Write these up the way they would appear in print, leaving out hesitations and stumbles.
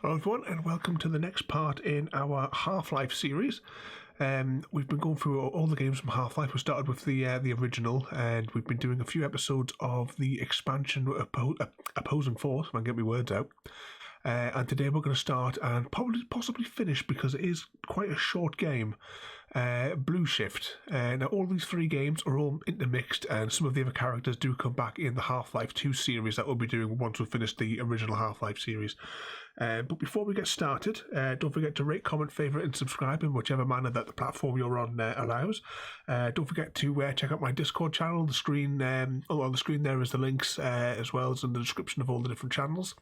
Hello everyone and welcome to the next part in our Half-Life series. We've been going through all the games from Half-Life. We started with the original and we've been doing a few episodes of the expansion Opposing Force, if I can get my words out. And today we're going to start and possibly finish, because it is quite a short game, Blue Shift. Now all these three games are all intermixed, and some of the other characters do come back in the Half-Life 2 series that we'll be doing once we've finished the original Half-Life series. But before we get started, don't forget to rate, comment, favourite and subscribe in whichever manner that the platform you're on allows. Don't forget to check out my Discord channel. The screen on the screen there is the links, as well as in the description of all the different channels.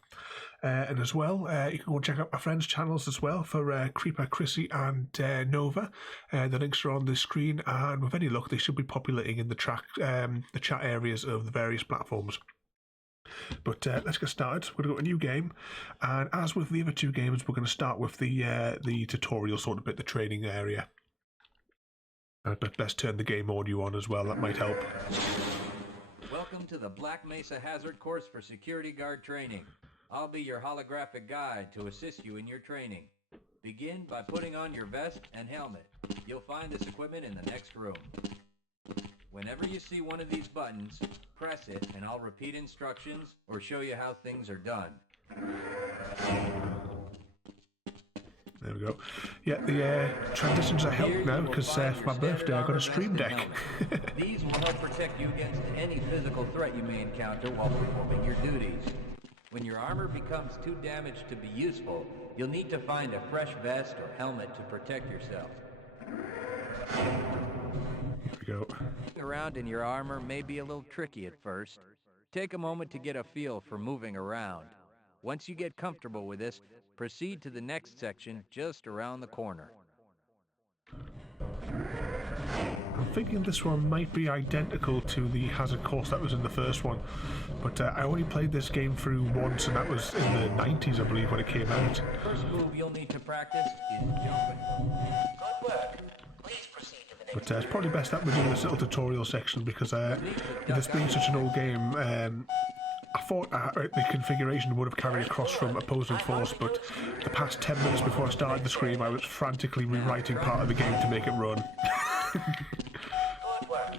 And as well, you can go and check out my friends' channels as well for Creeper, Chrissy and Nova. The links are on the screen, and with any luck they should be populating in the chat areas of the various platforms. But let's get started. We're going to go to a new game, and as with the other two games, we're going to start with the tutorial sort of bit, the training area. But best turn the game audio on as well, that might help. Welcome to the Black Mesa Hazard Course for Security Guard Training. I'll be your holographic guide to assist you in your training. Begin by putting on your vest and helmet. You'll find this equipment in the next room. Whenever you see one of these buttons, press it and I'll repeat instructions or show you how things are done. There we go. Yeah, the transitions are helped now because for my birthday I got a Stream Deck. These will help protect you against any physical threat you may encounter while performing your duties. When your armor becomes too damaged to be useful, you'll need to find a fresh vest or helmet to protect yourself. Go. Around in your armor may be a little tricky at first. Take a moment to get a feel for moving around. Once you get comfortable with this, proceed to the next section just around the corner. I'm thinking this one might be identical to the hazard course that was in the first one, but I only played this game through once, and that was in the 90s, I believe, when it came out. First move you'll need to practice is jumping. Good work. But it's probably best that we do this little tutorial section, because with this being such an old game, I thought the configuration would have carried across from Opposing Force, but the past 10 minutes before I started the stream I was frantically rewriting part of the game to make it run. Good work.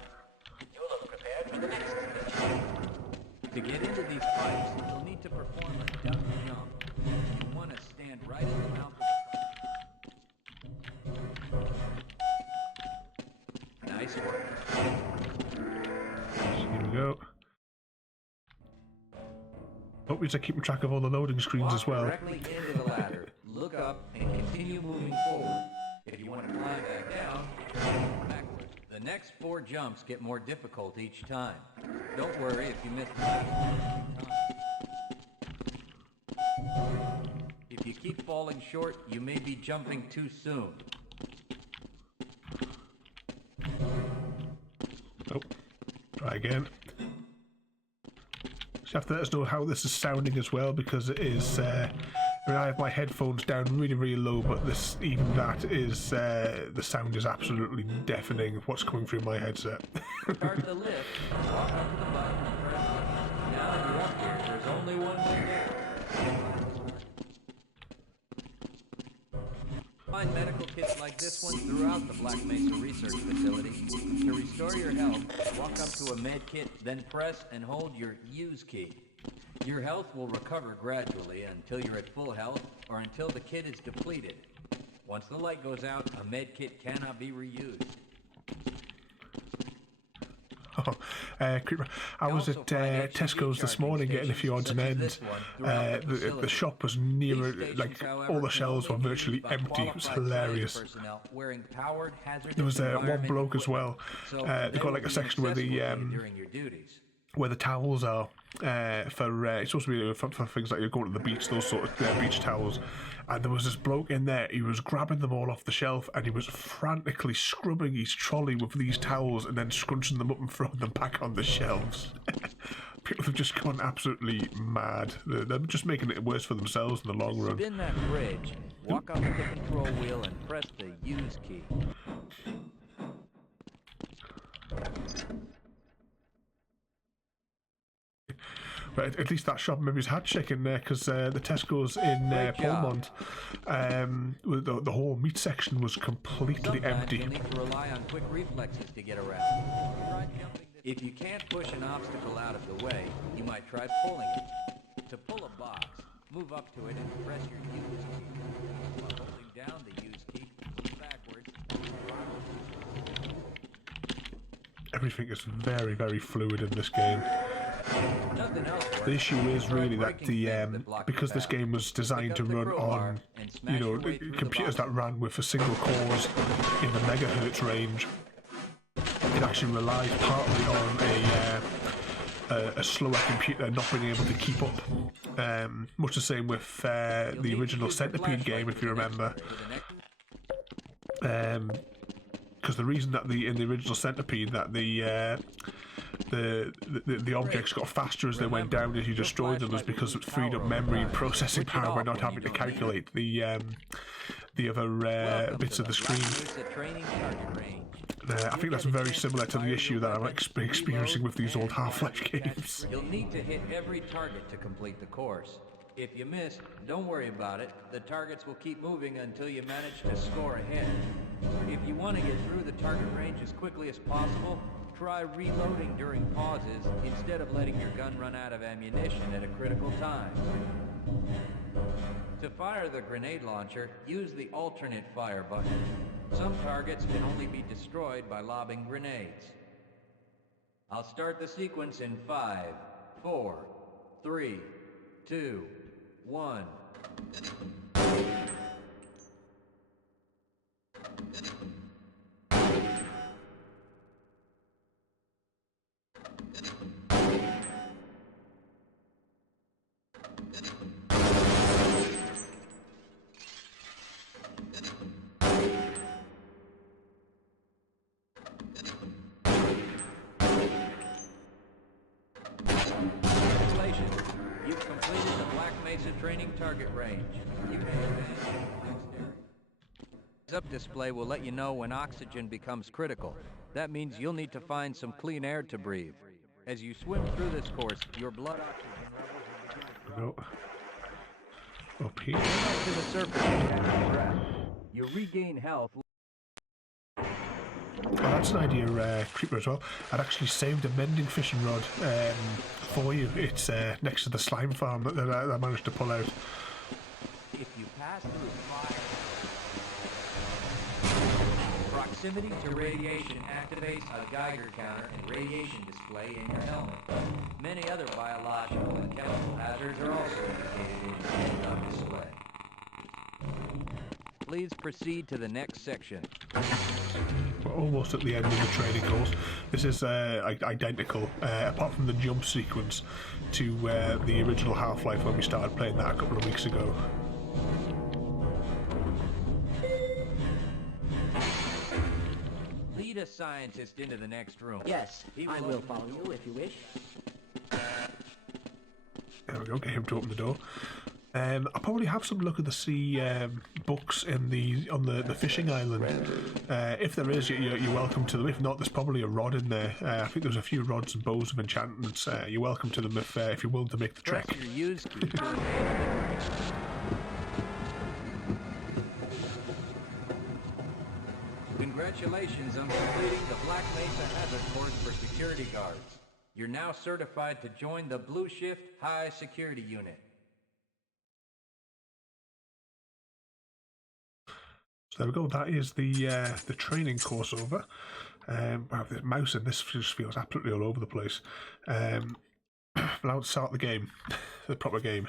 You look prepared for the next stage. To get into these pipes, you'll need to perform a duck jump. You want to stand right in the mouth of the Nice work. Here we go. Hope you're keeping track of all the loading screens as well. Directly into the ladder. Look up and continue moving forward. If you want to climb back down, turn backwards. The next 4 jumps get more difficult each time. Don't worry if you miss the last one. If you keep falling short, you may be jumping too soon. Oh, try again. Just have to let us know how this is sounding as well, because it is. I have my headphones down really, really low, but even that is the sound is absolutely deafening of what's coming through my headset. Start the lift. Walk up to the button. Now you're up here. There's only one way down. Find medical kits like this one throughout the Black Mesa Research Facility. To restore your health, walk up to a med kit, then press and hold your use key. Your health will recover gradually until you're at full health or until the kit is depleted. Once the light goes out, a med kit cannot be reused. Creeper. I was at Tesco's this morning getting a few odds and ends. The shop was near, like, all the shelves were virtually empty. It was hilarious. There was one bloke as well. They got like a section where the towels are it's supposed to be for things like you're going to the beach, those sort of beach towels. And there was this bloke in there, he was grabbing them all off the shelf and he was frantically scrubbing his trolley with these towels and then scrunching them up and throwing them back on the shelves. People have just gone absolutely mad. They're just making it worse for themselves in the long run. Spin that bridge, walk up to the control wheel and press the use key. But at least that shop maybe had chicken there, because the Tesco's in Polmont, the whole meat section was completely empty. You'll need to rely on quick reflexes to get around. If you can't push an obstacle out of the way, you might try pulling it. To pull a box, move up to it and press your use key. While holding down the use key, move backwards. Everything is very, very fluid in this game. The issue is really that because this game was designed to run on, computers that ran with a single cores in the megahertz range, it actually relies partly on a slower computer not being able to keep up. Much the same with the original Centipede game, if you remember. Because the reason that in the original Centipede that the objects got faster as they went down as you destroyed them was because it freed up memory and processing power by not having to calculate the other bits of the screen. I think that's very similar to the issue that I'm experiencing with these old Half-Life games. You'll need to hit every target to complete the course. If you miss, don't worry about it. The targets will keep moving until you manage to score ahead. If you want to get through the target range as quickly as possible, try reloading during pauses instead of letting your gun run out of ammunition at a critical time. To fire the grenade launcher, use the alternate fire button. Some targets can only be destroyed by lobbing grenades. I'll start the sequence in 5, 4, 3, 2, 1. You've completed the Black Mesa training target range. You may advance to the next area. The up display will let you know when oxygen becomes critical. That means you'll need to find some clean air to breathe. As you swim through this course, your blood oxygen levels Up here. to the surface. You regain health. Well, that's an idea, Creeper, as well. I'd actually saved a mending fishing rod for you. It's next to the slime farm that I managed to pull out. If you pass through fire, proximity to radiation activates a Geiger counter and radiation display in your helmet. Many other biological and chemical hazards are also indicated in the head-up display. Please proceed to the next section. We're almost at the end of the training course. This is identical, apart from the jump sequence, to the original Half-Life when we started playing that a couple of weeks ago. Lead a scientist into the next room. Yes, I will follow you if you wish. There we go, get him to open the door. I'll probably have some look at the sea books on the fishing island. If there is, you're welcome to them. If not, there's probably a rod in there. I think there's a few rods and bows of enchantments. You're welcome to them if you're willing to make the trek. Press your use key. Congratulations on completing the Black Mesa Hazard course for security guards. You're now certified to join the Blue Shift High Security Unit. So there we go. That is the training course over. Wow, the mouse in this just feels absolutely all over the place. Now let's start the game, the proper game.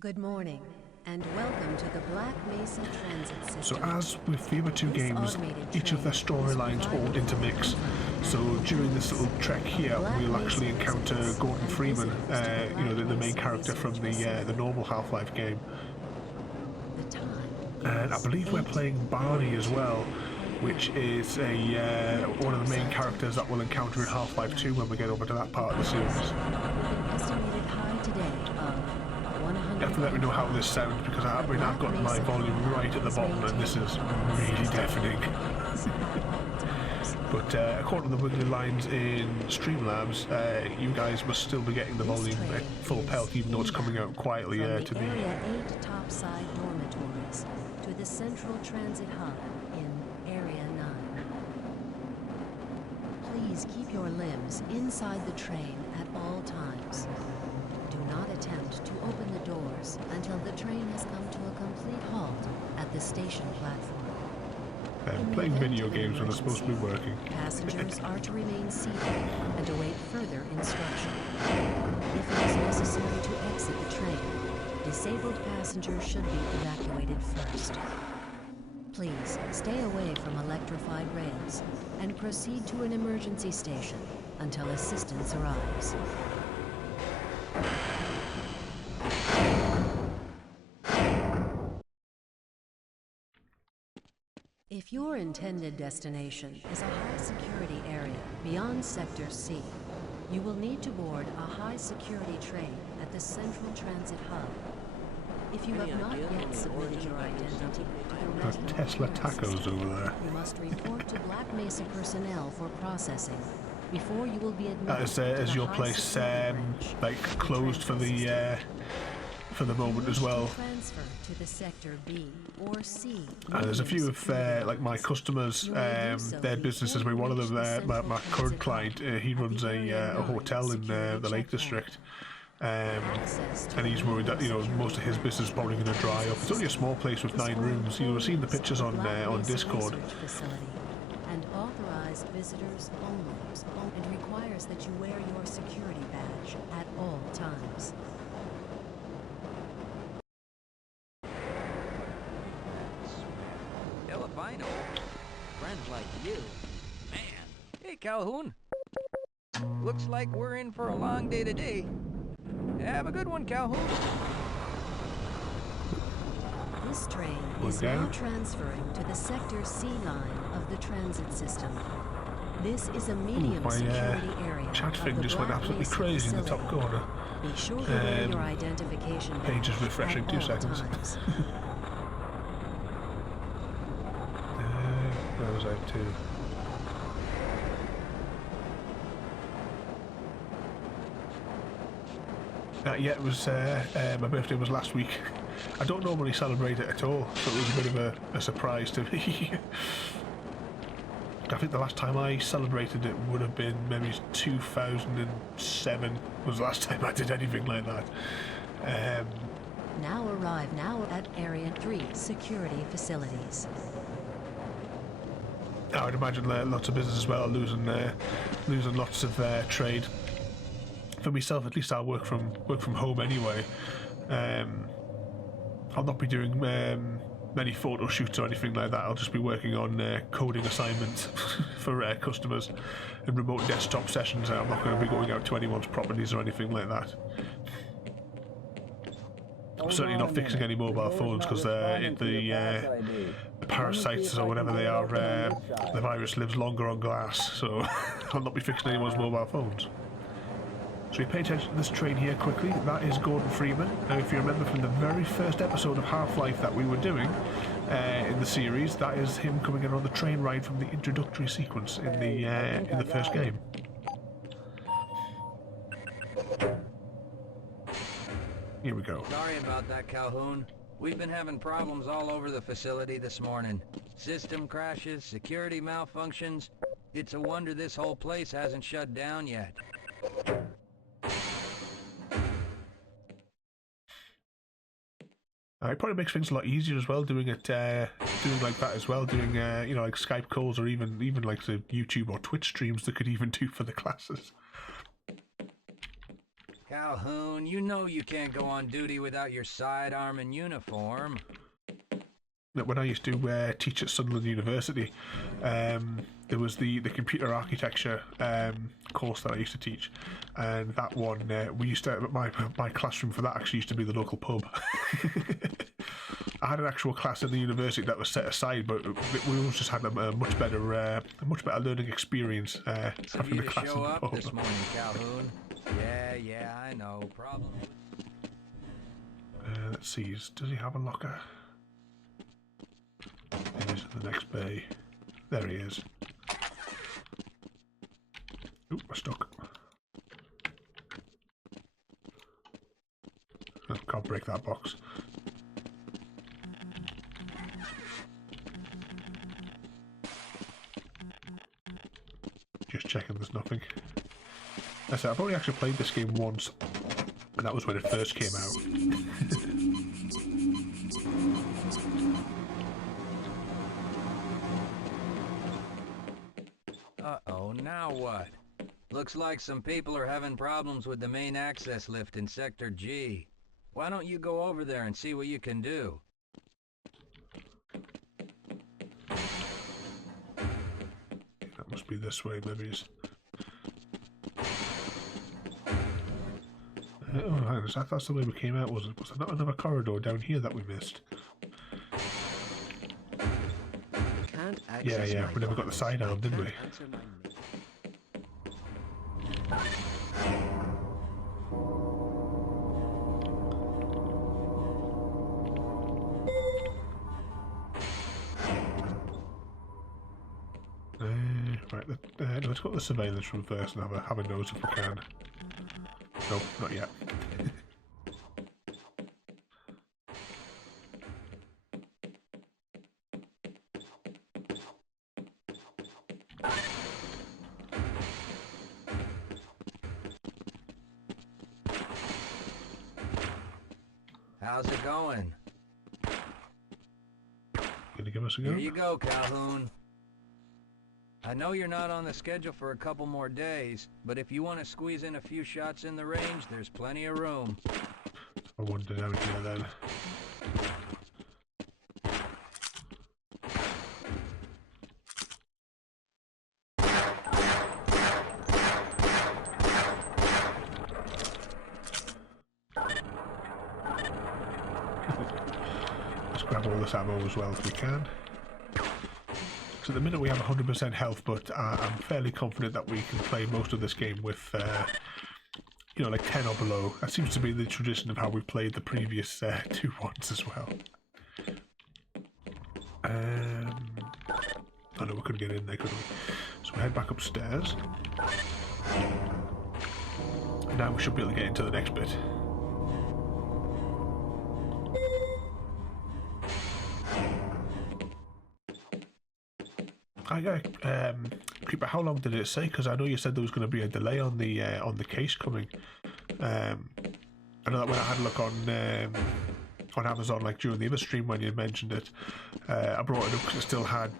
Good morning, and welcome to the Black Mesa Transit System. So as with the other two games, each of their storylines all intermix. So during this little trek here, we'll actually encounter Gordon Freeman, the main character from the normal Half-Life game. And I believe we're playing Barney as well, which is one of the main characters that we'll encounter in Half-Life 2 when we get over to that part of the series. You have to let me know how this sounds, because I've got my volume right at the bottom and this is really deafening. But according to the wiggly lines in Streamlabs, you guys must still be getting the volume at full pelt, even though it's coming out quietly to the Area 8 topside dormitories to the central transit hub in Area 9. Please keep your limbs inside the train at all times. Do not attempt to open the doors until the train has come to a complete halt at the station platform. Playing video games when they're supposed to be working. Passengers are to remain seated and await further instruction. If it is necessary to exit the train, disabled passengers should be evacuated first. Please stay away from electrified rails and proceed to an emergency station until assistance arrives. If your intended destination is a high-security area beyond Sector C, you will need to board a high-security train at the Central Transit Hub. If you have not yet submitted your identity to the Got Tesla tacos over there. you must report to Black Mesa personnel for processing before you will be admitted. That is your place like closed for the moment as well. Transfer to the Sector B or C. And there's a few of like my customers, their businesses. One of them, my current client, he runs a hotel in the Lake District. And he's worried that most of his business is probably going to dry up. It's only a small place with 9 rooms. You've seen the pictures on Discord. And authorized visitors only, and requires that you wear your security badge at all times. Hell if I know. Friends like you. Man. Hey, Calhoun. Looks like we're in for a long day today. Have a good one, Calhoun. This train is now transferring to the Sector C line of the transit system. This is a medium security area. Chat thing just went absolutely crazy in the top corner. Be sure to wear your identification badge. Page is refreshing. 2 seconds. Where was I too? Yeah, it was my birthday was last week. I don't normally celebrate it at all, so it was a bit of a surprise to me. I think the last time I celebrated it would have been maybe 2007 was the last time I did anything like that. Now arrive at Area 3 security facilities. I would imagine lots of business as well are losing lots of trade. For myself, at least, I'll work from home anyway. I'll not be doing many photo shoots or anything like that. I'll just be working on coding assignments for customers and remote desktop sessions. I'm not going to be going out to anyone's properties or anything like that. I'm certainly not fixing any mobile phones because the parasites or whatever they are, the virus lives longer on glass, so I'll not be fixing anyone's mobile phones. So we pay attention to this train here quickly. That is Gordon Freeman. Now, if you remember from the very first episode of Half-Life that we were doing in the series, that is him coming in on the train ride from the introductory sequence in the first game. Here we go. Sorry about that, Calhoun. We've been having problems all over the facility this morning. System crashes, security malfunctions. It's a wonder this whole place hasn't shut down yet. It probably makes things a lot easier as well, doing like that as well, doing like Skype calls or even like the YouTube or Twitch streams that could even do for the classes. Calhoun, you know you can't go on duty without your sidearm and uniform. When I used to teach at Sunderland University, there was the computer architecture course that I used to teach, and that one we used to my classroom for that actually used to be the local pub. I had an actual class in the university that was set aside, but we always just had a much better learning experience having the class in the pub. This morning, Calhoun. Yeah, I know. Problem. Let's see. Does he have a locker? He's in the next bay. There he is. I can't break that box. Just checking there's nothing. I said, I've only actually played this game once, and that was when it first came out. Uh-oh, now what? Looks like some people are having problems with the main access lift in Sector G. Why don't you go over there and see what you can do? That must be this way, maybe. Oh, hang on, that's the way we came out, was it? Was there not another corridor down here that we missed? Can't access Yeah, my we never got the sidearm, didn't we? Can't answer my mail. Right, let's go to the surveillance room first and have a nose if we can. Nope, not yet. How's it going? Gonna give us a go? Here you go, Calhoun. I know you're not on the schedule for a couple more days, but if you want to squeeze in a few shots in the range, there's plenty of room. I wandered down here then. Let's grab all this ammo as well as we can. So at the minute we have 100% health, but I'm fairly confident that we can play most of this game with, you know, like 10 or below. That seems to be the tradition of how we played the previous two ones as well. Oh no, we couldn't get in there, could we? So we head back upstairs. Now we should be able to get into the next bit. Creeper, how long did it say? Because I know you said there was going to be a delay on the case coming. I know that when I had a look on Amazon, like during the other stream when you mentioned it, I brought it up because it still had.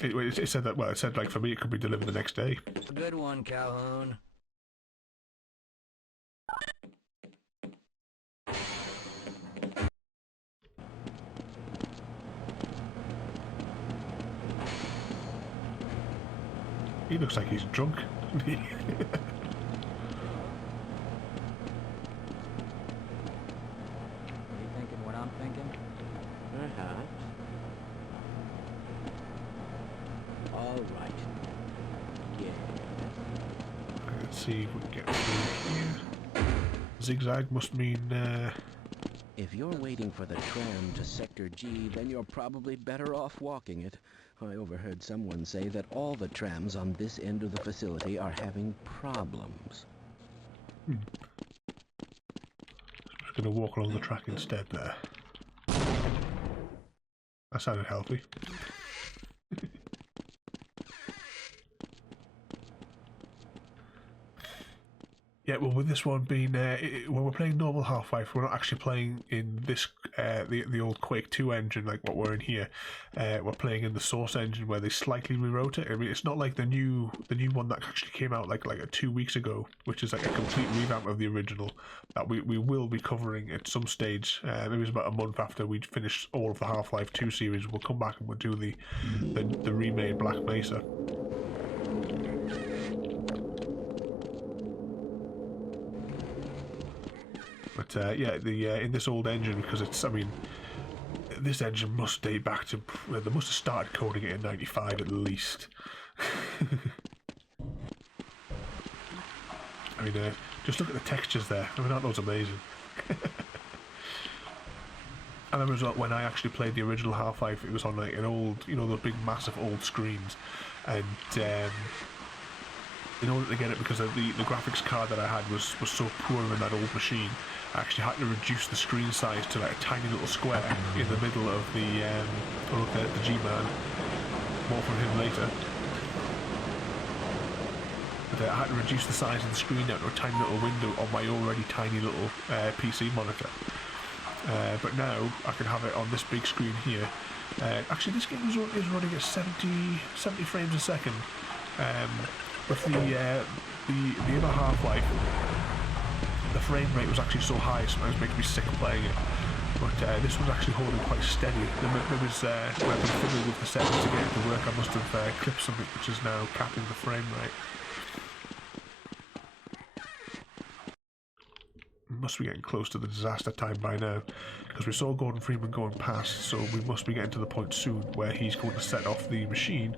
It said that. Well, it said like for me it could be delivered the next day. A good one, Calhoun. He looks like he's drunk. Are you thinking what I'm thinking? Perhaps. All right. Yes. Let's see if we can get through here. Zigzag must mean. If you're waiting for the tram to Sector G, then you're probably better off walking it. I overheard someone say that all the trams on this end of the facility are having problems. I'm just going to walk along the track instead there. That sounded healthy. Yeah, well, with this one being when we're playing normal Half-Life, we're not actually playing in this the old Quake 2 engine like what we're in here. We're playing in the Source engine where they slightly rewrote it. I mean, it's not like the new one that actually came out like 2 weeks ago, which is like a complete revamp of the original that we will be covering at some stage. It was about a month after we'd finished all of the Half-Life 2 series. We'll come back and we'll do the remade Black Mesa. But yeah, in this old engine, because it's, I mean, this engine must date back to, they must have started coding it in '95 at least. I mean, just look at the textures there. I mean, aren't those amazing? I remember when I actually played the original Half-Life, it was on like an old, you know, those big massive old screens, and in order to get it, because the graphics card that I had was so poor in that old machine, I actually had to reduce the screen size to like a tiny little square in the middle of the G-Man. More from him later. But I had to reduce the size of the screen down to a tiny little window on my already tiny little PC monitor. But now I can have it on this big screen here. Actually, this game is running at 70 frames a second. With the other Half-Life, the frame rate was actually so high, so it was making me sick playing it. But this was actually holding quite steady. There was when I've been fiddling with the settings to get it to work, I must have clipped something which is now capping the frame rate. Must be getting close to the disaster time by now, because we saw Gordon Freeman going past, so we must be getting to the point soon where he's going to set off the machine,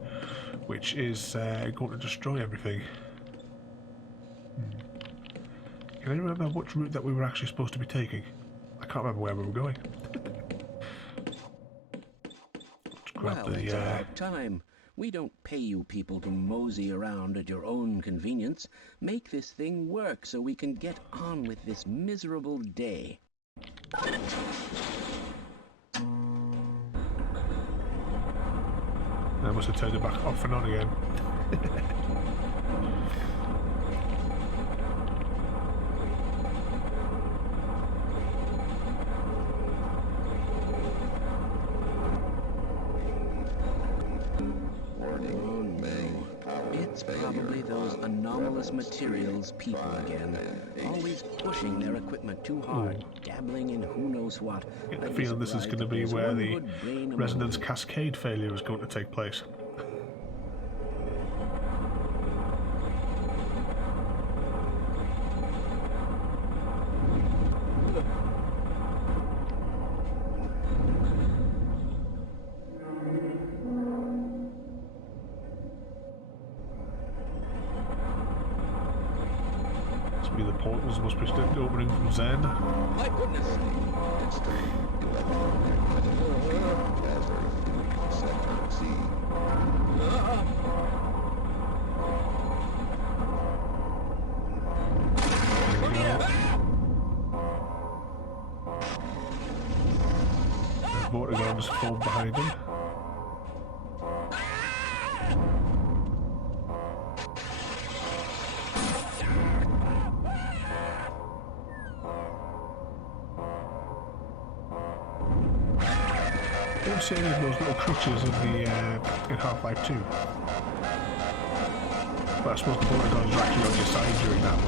which is going to destroy everything. Can I remember which route that we were actually supposed to be taking? I can't remember where we were going. Let's grab Well, it's about time. We don't pay you people to mosey around at your own convenience. Make this thing work so we can get on with this miserable day. I must have turned it back off and on again. It's probably those anomalous materials people again, always pushing their equipment too hard, dabbling in who knows what. I get the feeling this is going to be where the Resonance Cascade failure is going to take place. The portals must be still opening from Zen. My goodness! The Vortigons formed behind him. Don't see any of those little crutches in Half-Life 2. But I suppose the Vortigons are actually on your side during that one.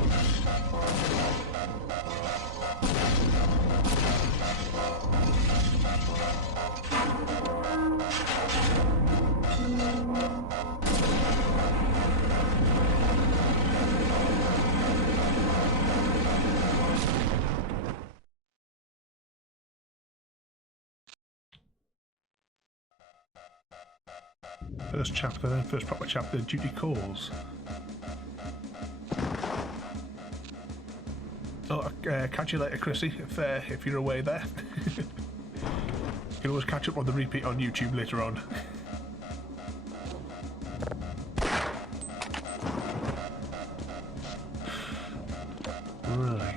First proper chapter, Duty Calls. Oh, catch you later, Chrissy, if you're away there. You can always catch up on the repeat on YouTube later on. Right.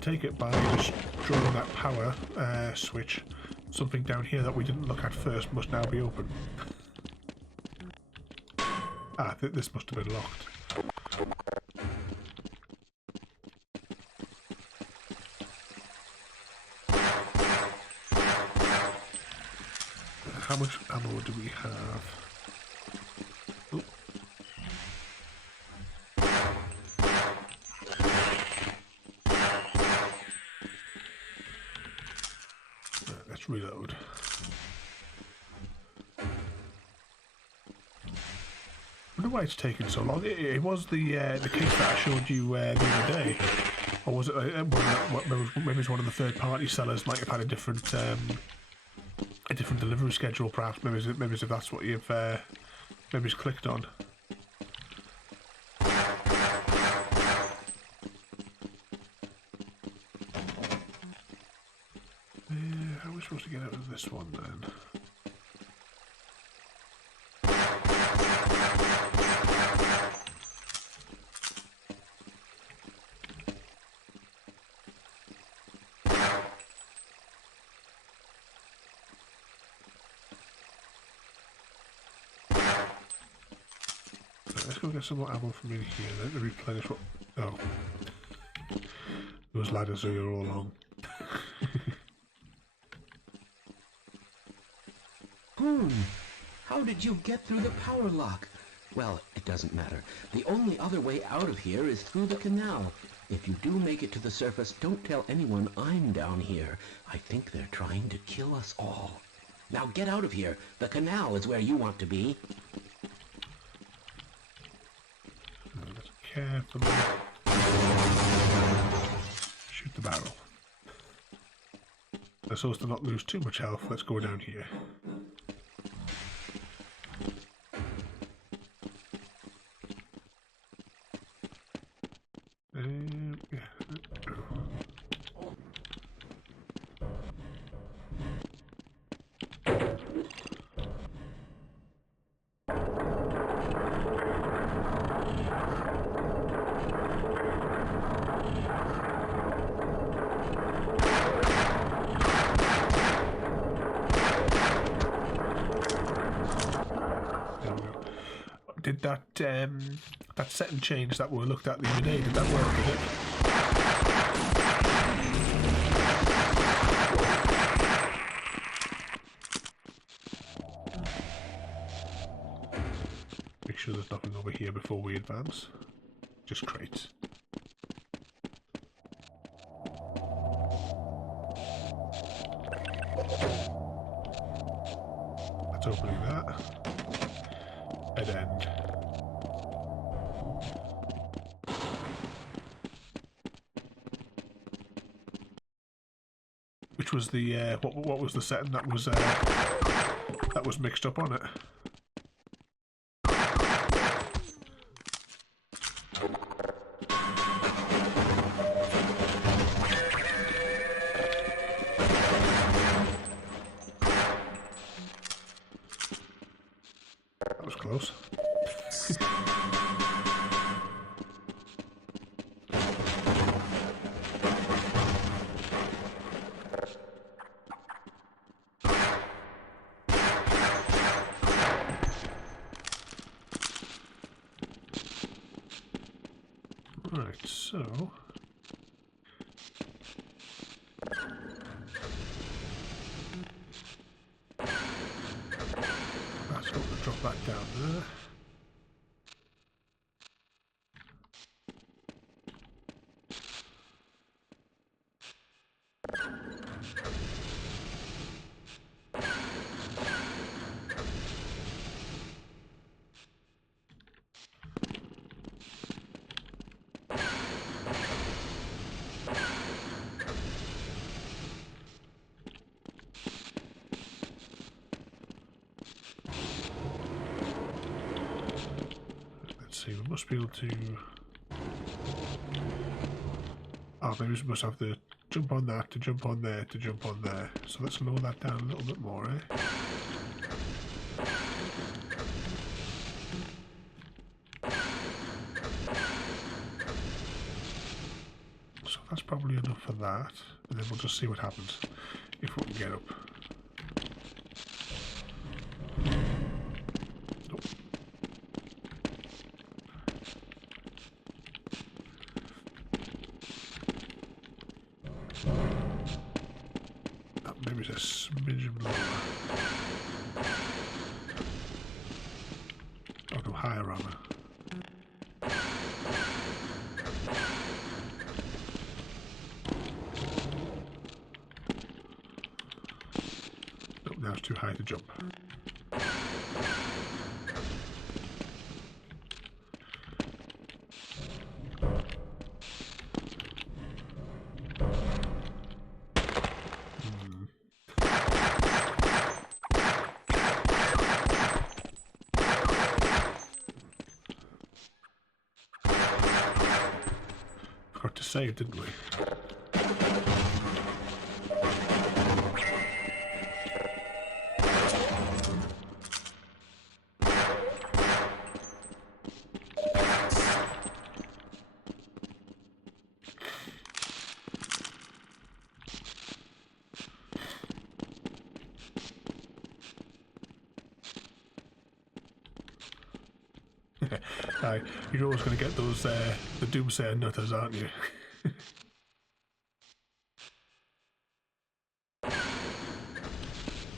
Take it by just drawing that power switch. Something down here that we didn't look at first must now be open. This must have been locked. have... Oh. Right, let's reload. I wonder why it's taking so long. It was the case that I showed you the other day, or was it? Maybe it's one of the third-party sellers might have had a different delivery schedule. Perhaps maybe if that's what you've maybe clicked on. How are we supposed to get out of this one then? Let's go get some more ammo from in here then to replenish what... Oh. Those ladders are here all along. How did you get through the power lock? Well, it doesn't matter. The only other way out of here is through the canal. If you do make it to the surface, don't tell anyone I'm down here. I think they're trying to kill us all. Now get out of here. The canal is where you want to be. Carefully. Shoot the barrel. So as to not lose too much health, let's go down here. Yeah. Did that setting change that we looked at the other day, did that work, did it? Make sure there's nothing over here before we advance. Just crates. That's opening that. Dead end. Which was the what was the setting that was mixed up on it? That was close. Right, so that's got to drop back down there. We must be able to... Oh, maybe we must have to jump on that, to jump on there, to jump on there. So let's lower that down a little bit more, eh? So that's probably enough for that. And then we'll just see what happens if we can get up. Maybe it's a smidgen lower. too high to jump. Forgot to save, didn't we? You're always going to get those the doomsayer nutters, aren't you?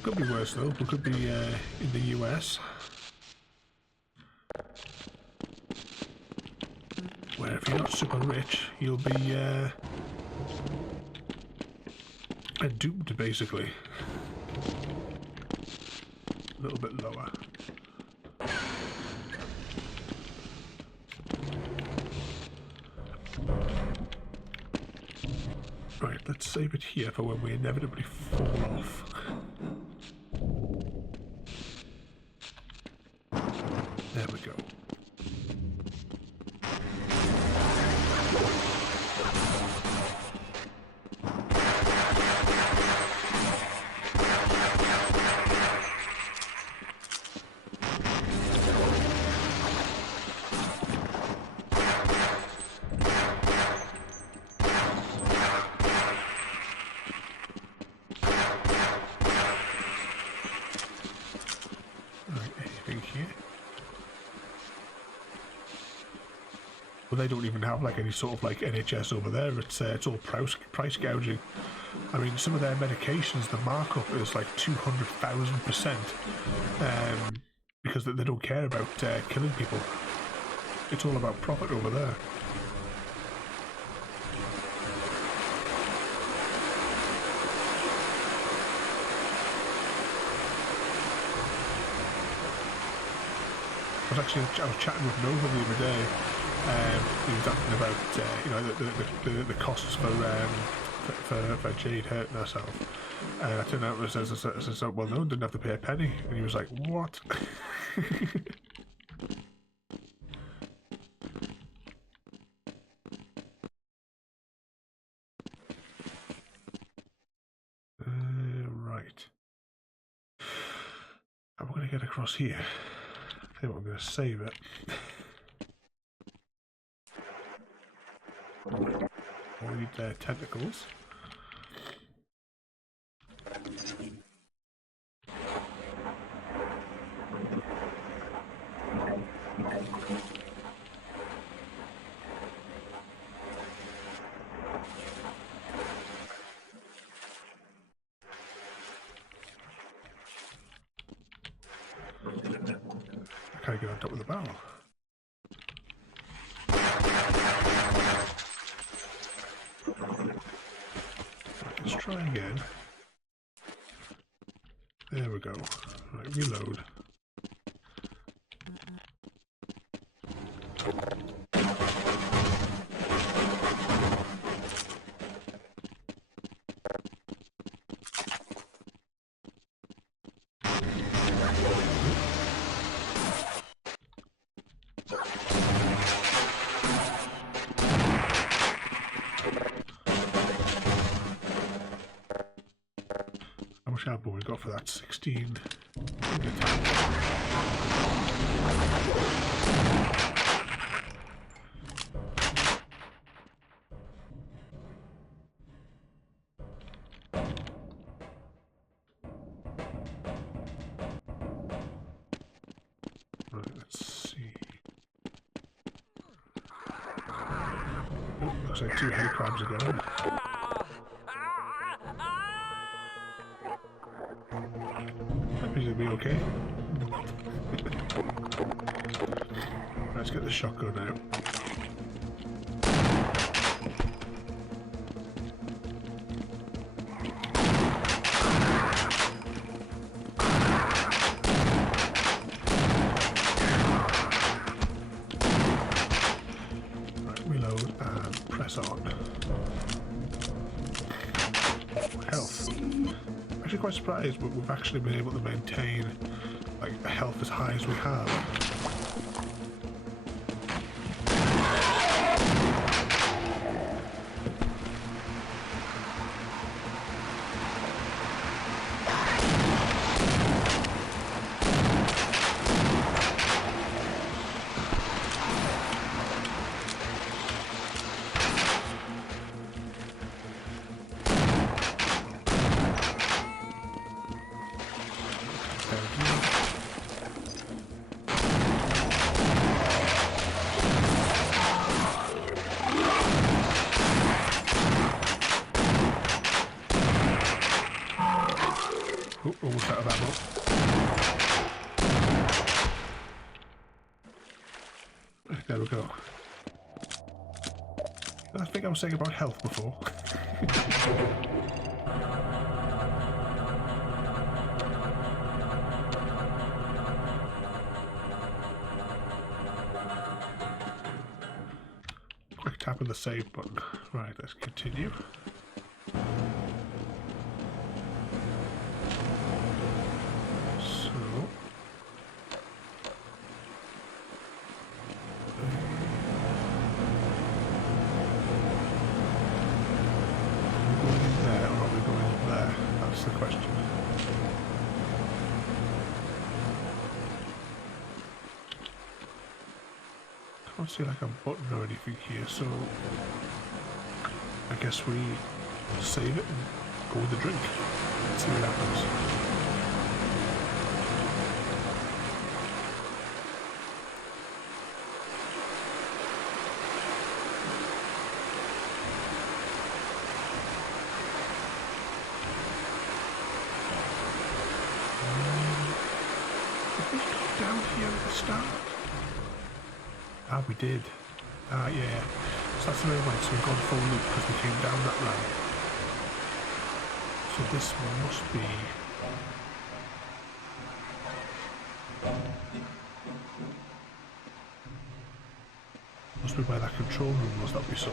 Could be worse though. We could be in the US, where if you're not super rich, you'll be doomed basically. A little bit lower. Right, let's save it here for when we inevitably fall off. There we go. They don't even have like any sort of like NHS over there. It's all price gouging. I mean, some of their medications, the markup is like 200,000%, because they don't care about killing people. It's all about profit over there. I was chatting with Nova the other day. He was asking about the costs for Jade hurting herself, and I turned out I said, well, no one didn't have to pay a penny, and he was like, what? Right. How am I going to get across here? I think I'm going to save it. Avoid their tentacles. I can't get on top of the barrel. Let's try again. There we go. Right, reload. How much ammo we got for that? 16. Right, let's see. Oh, looks like 2 heavy crabs again. It'll be okay. Let's get the shotgun out. press on. Health. Actually quite surprised, but we've actually been able to maintain like a health as high as we have. Oh, almost out of ammo. There we go. I think I was saying about health before. Quick tap of the save button. Right, let's continue. The question. Can't see like a button or anything here, so I guess we save it and go with the drink. Let's see what happens. Down here at the start. Ah, we did. Ah, yeah. So that's the way we went. So we've gone full loop because we came down that ramp. So this must be... must be where that control room was that we saw.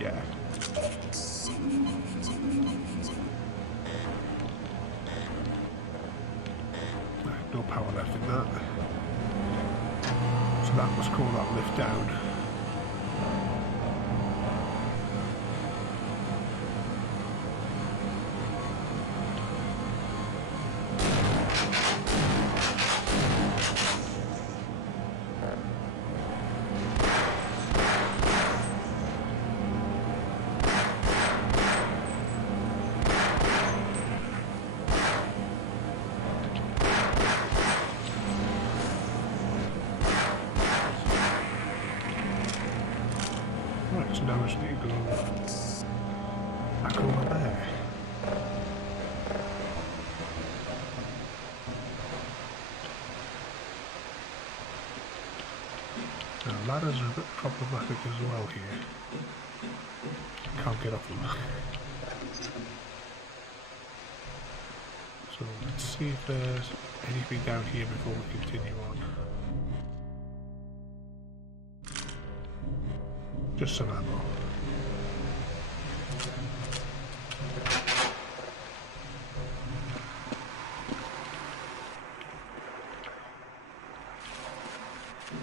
Yeah. No power left in that. So that must call that lift down. Right, so now we just need to go back over there. Now ladders are a bit problematic as well here. Can't get up them. So let's see if there's anything down here before we continue on. Just some ammo.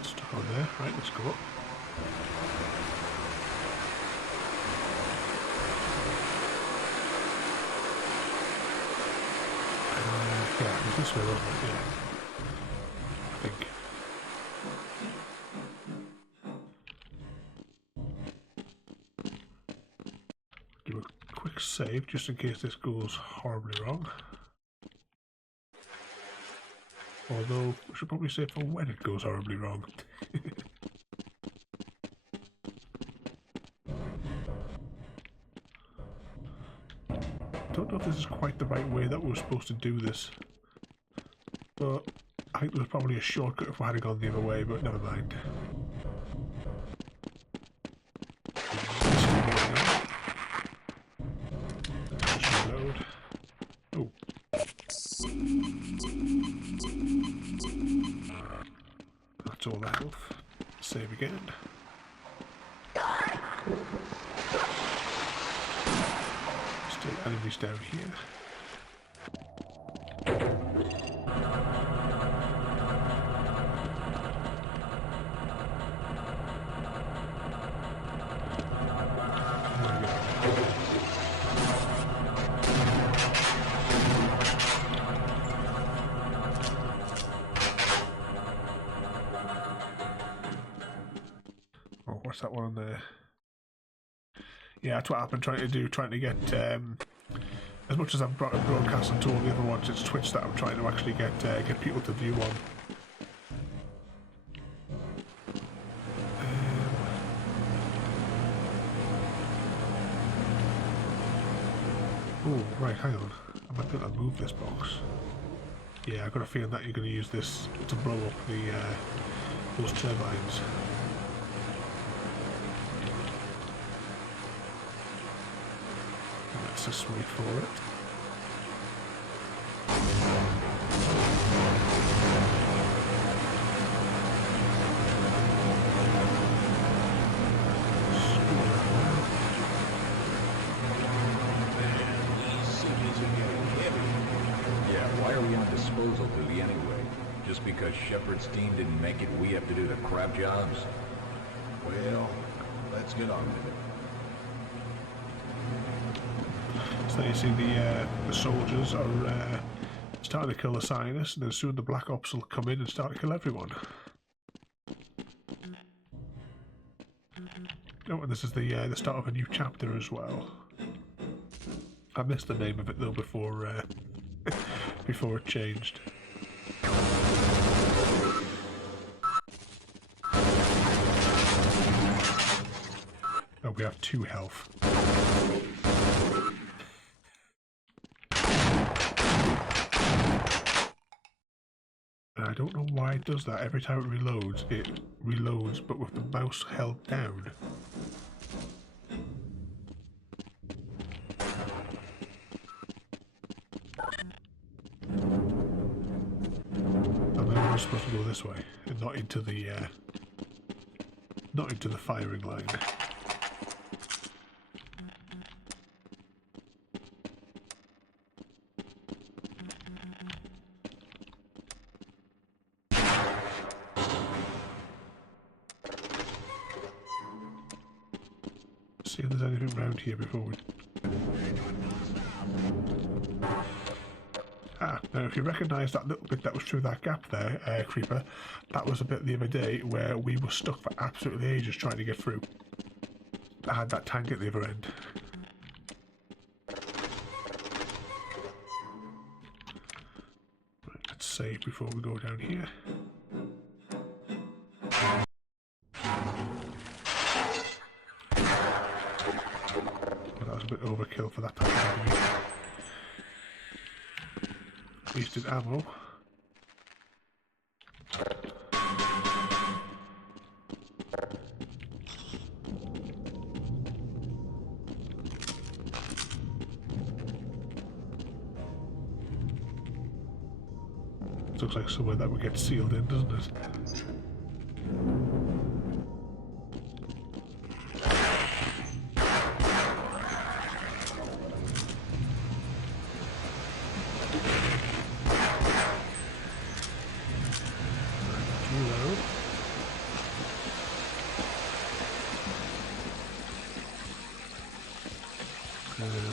Stuff on there. Right, let's go up. Yeah, it was this way, wasn't it? Yeah. I think. Do a quick save just in case this goes horribly wrong. Although, we should probably save for when it goes horribly wrong. Don't know if this is quite the right way that we were supposed to do this. But I think there was probably a shortcut if I had gone the other way, but never mind. Reload. Oh. That's all the health. Save again. Still enemies down here. Oh, what's that one on there? Yeah, that's what I've been trying to get, as much as I've broadcast onto all the other ones, it's Twitch that I'm trying to actually get people to view on. Oh, right, hang on. I might be able to move this box. Yeah, I've got a feeling that you're going to use this to blow up the those turbines. Let's just wait for it. Because Shepard's team didn't make it, we have to do the crap jobs? Well, let's get on with it. So you see the soldiers are starting to kill the scientists, and then soon the Black Ops will come in and start to kill everyone. Oh, and this is the start of a new chapter as well. I missed the name of it though before before it changed. Oh, we have 2 health. And I don't know why it does that. Every time it reloads, but with the mouse held down. And then we're supposed to go this way, and not into the firing line. See if there's anything around here before we... Ah, now if you recognise that little bit that was through that gap there, Creeper, that was a bit the other day where we were stuck for absolutely ages trying to get through. I had that tank at the other end. Right, let's save before we go down here. That was a bit overkill for that type of enemy. Wasted ammo. Looks like somewhere that would get sealed in, doesn't it? Reload.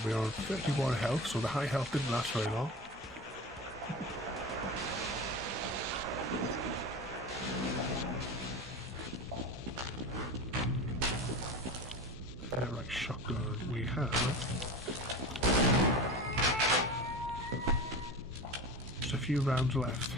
We are on 31 health, so the high health didn't last very long. Right, shotgun we have. Just a few rounds left.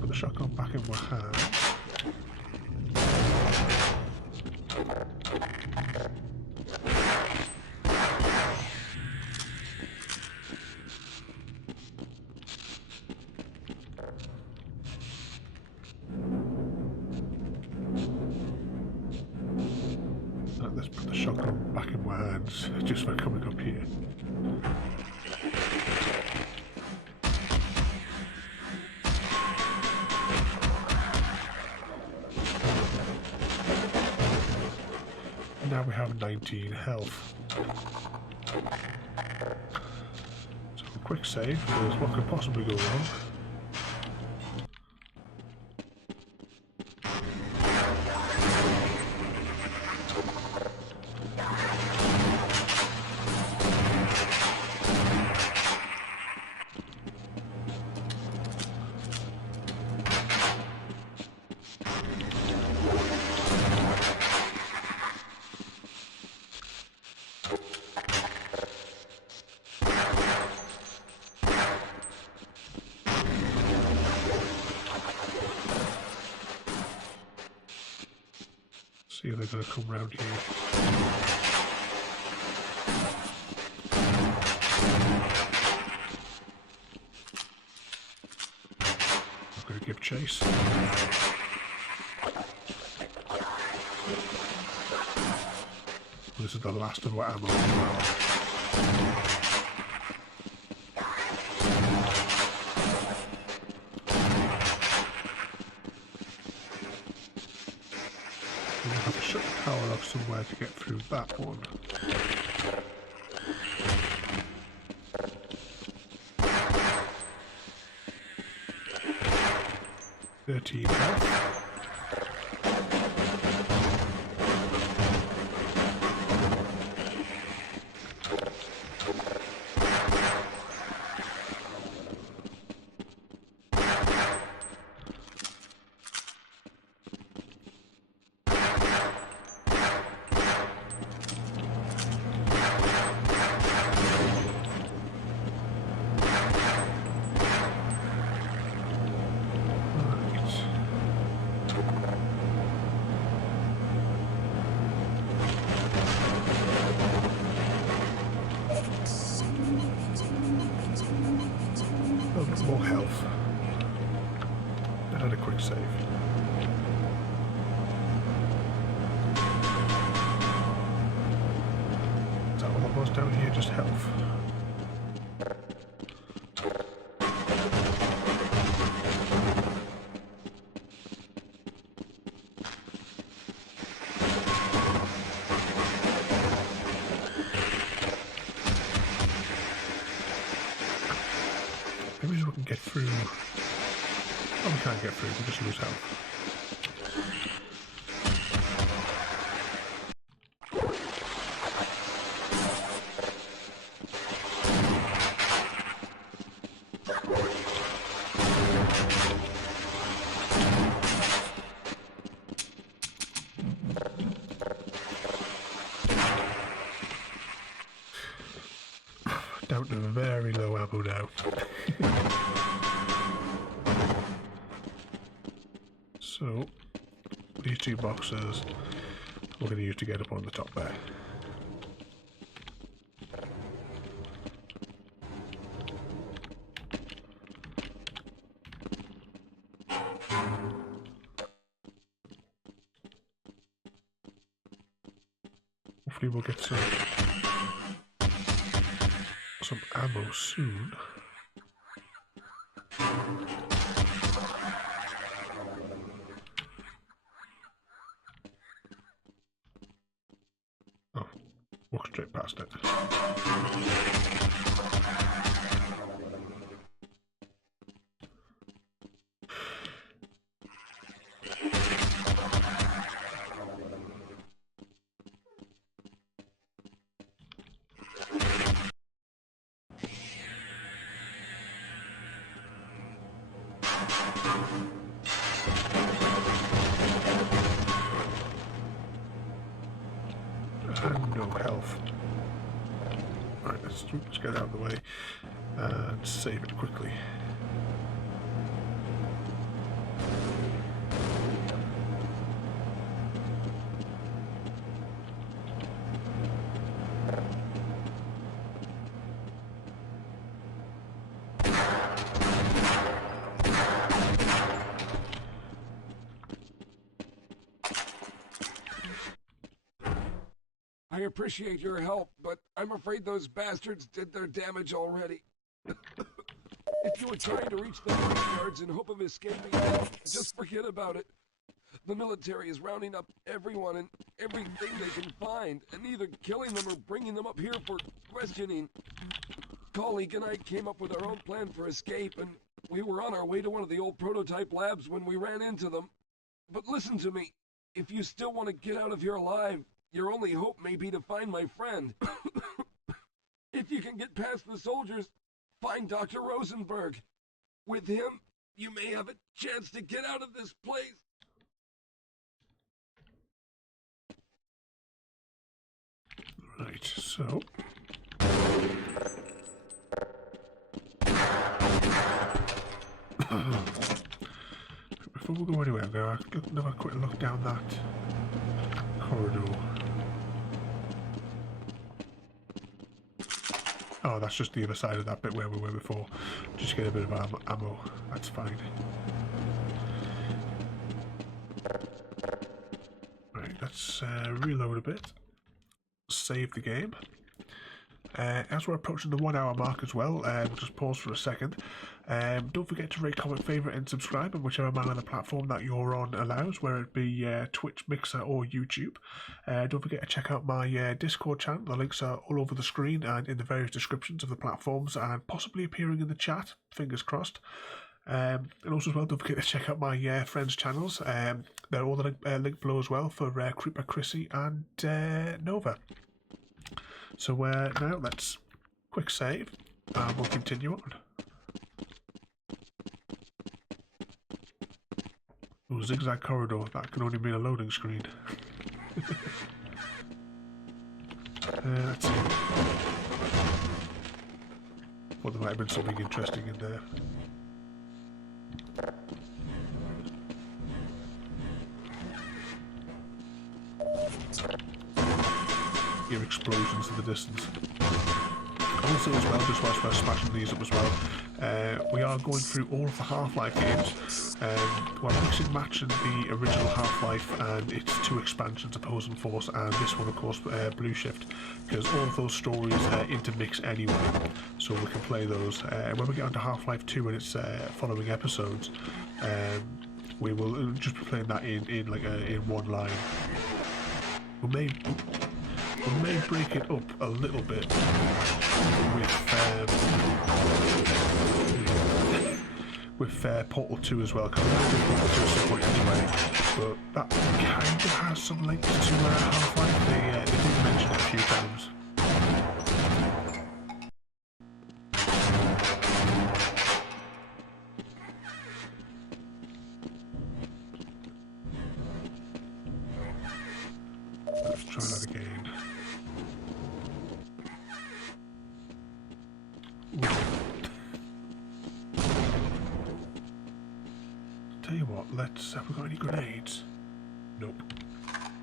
Put the shotgun back in my hand. let's put the shotgun back in my hands just for coming up here. Now we have 19 health. So a quick save, because what could possibly go wrong? See if they're going to come round here. I'm going to give chase. This is the last of our ammo as well. We'll have to shut the tower off somewhere to get through that one. Health. More health and a quick save. Is that all that was down here? Just health. Maybe we can get through. Oh, we can't get through, we just lose health. Down to very low ammo now. So, these two boxes we're going to use to get up on the top there. Hopefully we'll get some ammo soon. Oh, walk straight past it. And no health. Right, let's get out of the way and save it quickly. I appreciate your help, but I'm afraid those bastards did their damage already. If you were trying to reach the yards in hope of escaping, just forget about it. The military is rounding up everyone and everything they can find, and either killing them or bringing them up here for questioning. Colleague and I came up with our own plan for escape, and we were on our way to one of the old prototype labs when we ran into them. But listen to me. If you still want to get out of here alive, your only hope may be to find my friend. If you can get past the soldiers, find Dr. Rosenberg. With him, you may have a chance to get out of this place. Right, so... Before we go anywhere, I'm going to have a quick look down that corridor. Oh, that's just the other side of that bit where we were before. Just get a bit of ammo. That's fine. Right, let's reload a bit. Save the game. As we're approaching the 1 hour mark as well, we'll just pause for a second. Don't forget to rate, comment, favourite and subscribe on whichever manner the platform that you're on allows, whether it be Twitch, Mixer or YouTube. Don't forget to check out my Discord channel. The links are all over the screen and in the various descriptions of the platforms and possibly appearing in the chat, fingers crossed. And also as well, don't forget to check out my friends' channels. They're all the link below as well for Creeper Chrissy and Nova. So now let's quick save and we'll continue on. Oh, zigzag corridor, that can only mean a loading screen. Let's see. Well, there might have been something interesting in there. Hear explosions in the distance. I will say as well, just whilst we're smashing these up as well, we are going through all of the Half-Life games. We're mixing and matching the original Half-Life and its 2 expansions, Opposing Force, and this one of course, Blue Shift, because all of those stories intermix anyway, so we can play those. When we get onto Half-Life 2 and its following episodes, we will just be playing that in one line. We may break it up a little bit with Portal 2 as well, because I'm going to do Portal 2 at some point anyway, but that kind of has some links to Half-Life. They did mention it a few times. Let's try that again. Tell you what, have we got any grenades? Nope.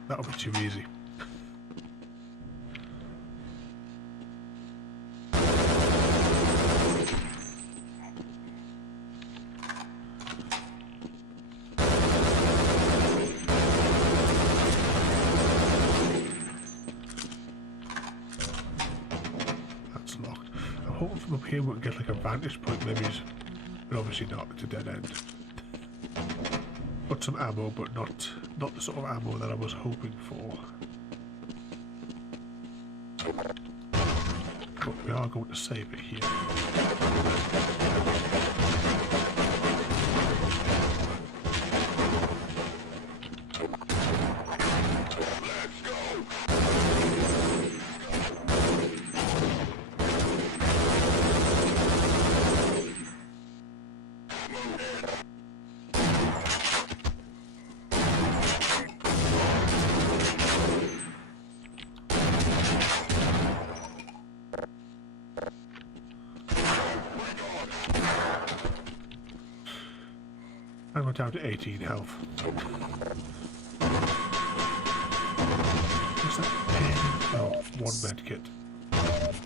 That'll be too easy. That's locked. I'm hoping from up here we can get like a vantage point, maybe, but obviously not. It's a dead end. Got some ammo, but not the sort of ammo that I was hoping for. But we are going to save it here. And we're down to 18 health. What's that? Oh, 1 med kit.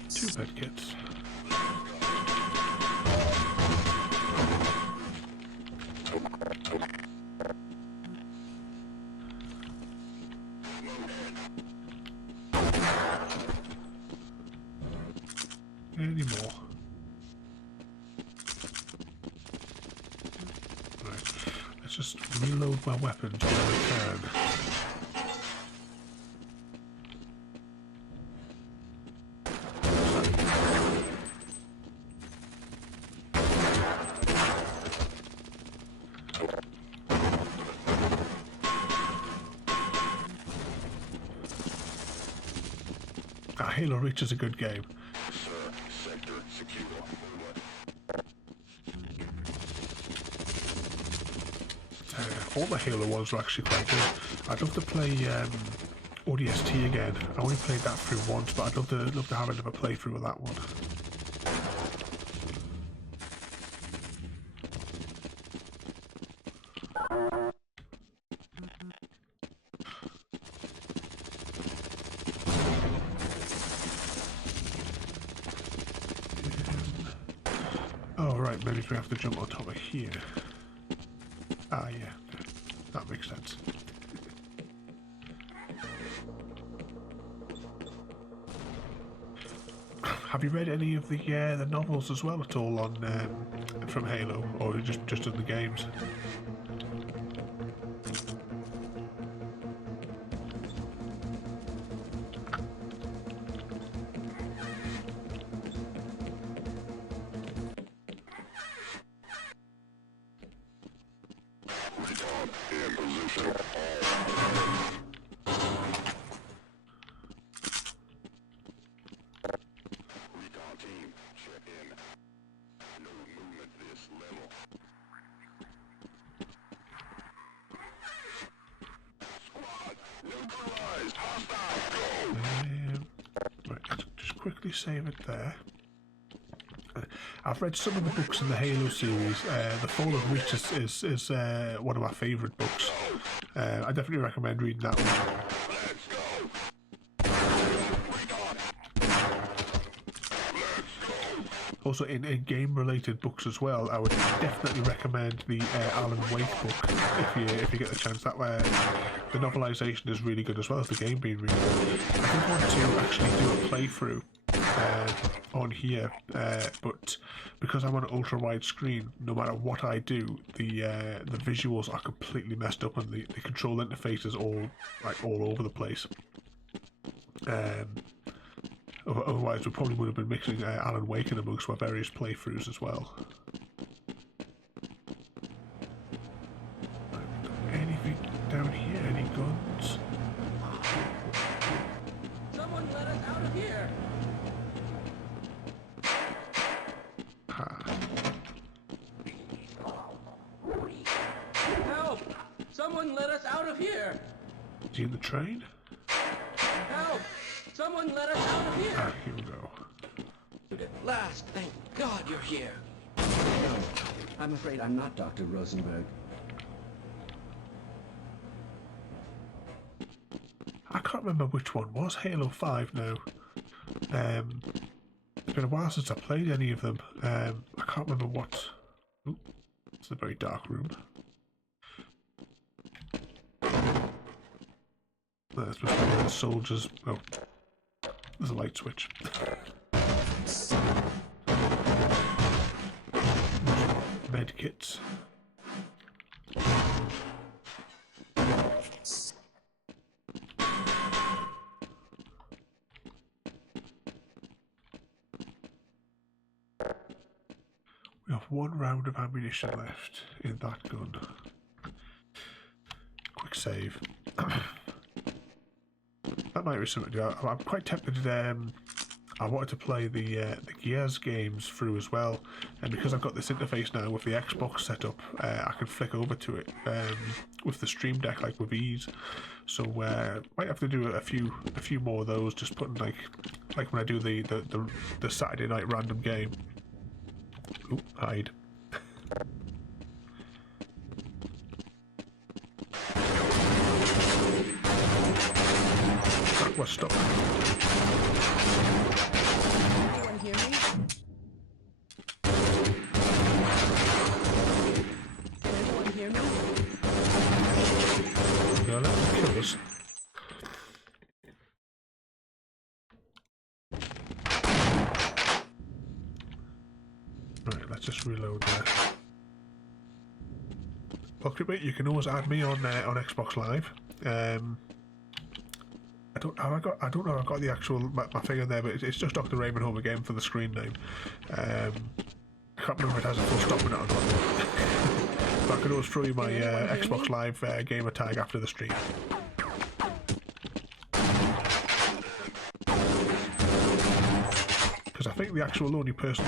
2 med kits. Any more? Right. Let's just reload my weapons where I can. Halo Reach is a good game. All the Halo ones were actually quite good. I'd love to play ODST again. I only played that through once, but I'd love to have another playthrough of that one. Oh right, maybe we have to jump on top of here. Ah yeah, that makes sense. Have you read any of the novels as well at all on from Halo, or just in the games? Right, just quickly save it there. I've read some of the books in the Halo series. The Fall of Reach is one of my favourite books. I definitely recommend reading that one. Also, in game-related books as well, I would definitely recommend the Alan Wake book if you get the chance. That way, the novelisation is really good as well as the game being really good. I did want to actually do a playthrough on here, but because I'm on an ultra-wide screen, no matter what I do, the visuals are completely messed up and the control interface is all over the place. Otherwise, we probably would have been mixing Alan Wake in amongst our various playthroughs as well. Anything down here? Any guns? Someone let us out of here! Help! Someone let us out of here! Is he in the train? Help! Someone let us out of here! Ah, here we go. At last, thank God you're here. No, I'm afraid I'm not Dr. Rosenberg. I can't remember which one was Halo 5 now. It's been a while since I played any of them. I can't remember what... Ooh, it's a very dark room. There's the soldiers... Oh. There's a light switch. Med kits. We have one round of ammunition left in that gun. Quick save. That might be something to do. I'm quite tempted. I wanted to play the Gears games through as well, and because I've got this interface now with the Xbox set up, I can flick over to it with the Stream Deck with ease. So might have to do a few more of those. Just putting like when I do the Saturday night random game. Oop, hide. We're stuck. Anyone hear me? Can anyone hear me? No, let them kill us. Right, let's just reload there. Well, Creepy, you can always add me on Xbox Live. I don't know if I've got the actual my thing in there, but it's just Dr. Ravenholm again for the screen name. I can't remember if it has a full stop in it or not. But I can always throw you my Xbox Live gamer tag after the stream. Because I think the actual only person,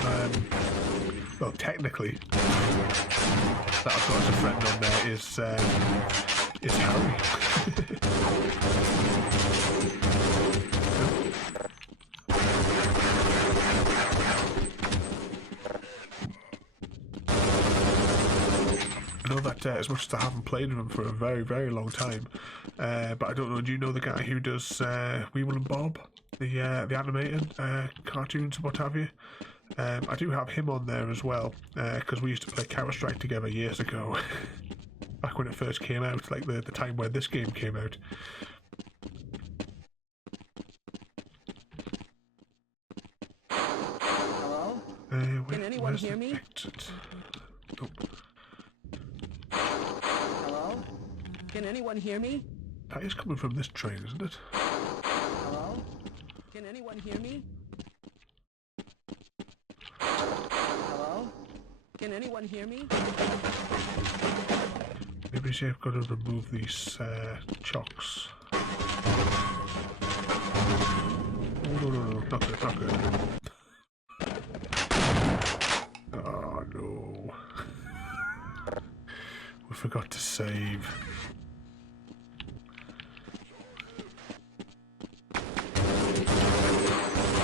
well, technically, that I've got as a friend on there is Harry. I know that as much as I haven't played with him for a very, very long time, but I don't know, do you know the guy who does Weevil and Bob, the animated cartoons and what have you? I do have him on there as well, because we used to play Counter-Strike together years ago, back when it first came out, like the time where this game came out. Hello? Can anyone hear me? Oh. Hello? Can anyone hear me? That is coming from this train, isn't it? Hello? Can anyone hear me? Hello? Can anyone hear me? Maybe I've got to remove these chocks. Oh, no, not good, not good. Oh no. We forgot to save.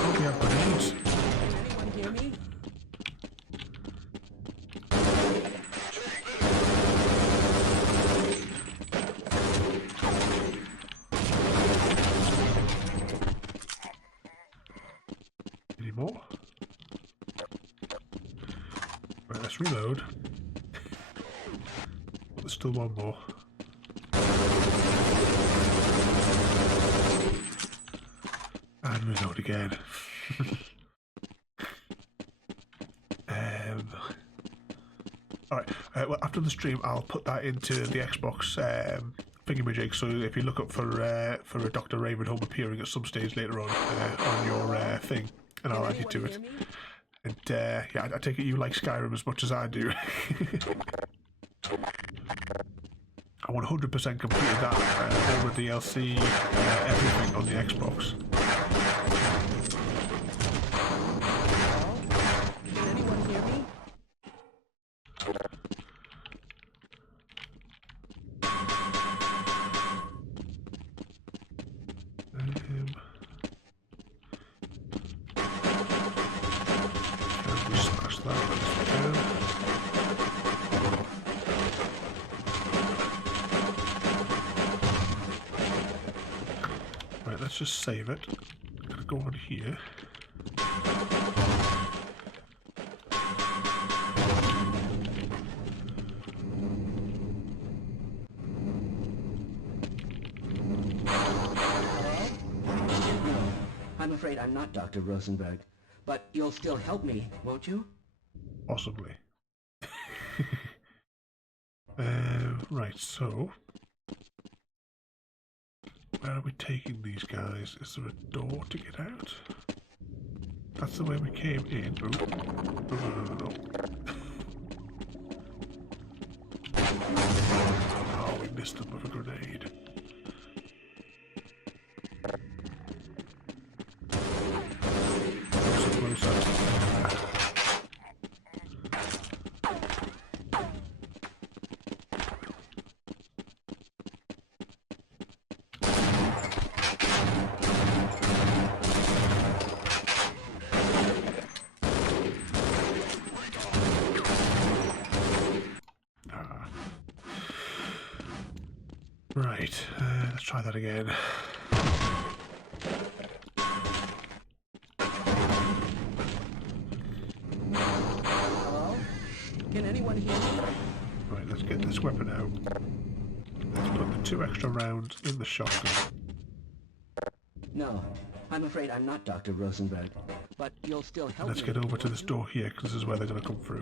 Oh, we have grenades. Can anyone hear me? Any more? Right, let's reload. There's still one more. And reload again. Alright, well, after the stream, I'll put that into the Xbox thingamajig, so if you look up for a Dr. Ravenholm appearing at some stage later on your thing, and I'll add you to it. And yeah, I take it you like Skyrim as much as I do. I 100% completed that, all the DLC, everything on the Xbox. Can anyone hear me? Can we smash that? Yes, we can. Right, let's just save it. I'm gonna go on here. I'm afraid I'm not Dr. Rosenberg, but you'll still help me, won't you? Possibly. Right, so where are we taking these guys? Is there a door to get out? That's the way we came in. Oh, no. Oh, we missed them with a grenade. Closer. Right, let's try that again. Hello? Can anyone hear me? Right, let's get this weapon out. Let's put the 2 extra rounds in the shotgun. No, I'm afraid I'm not Dr. Rosenberg, but you'll still help Let's me, get over to won't this you? door here, because this is where they're going to come through.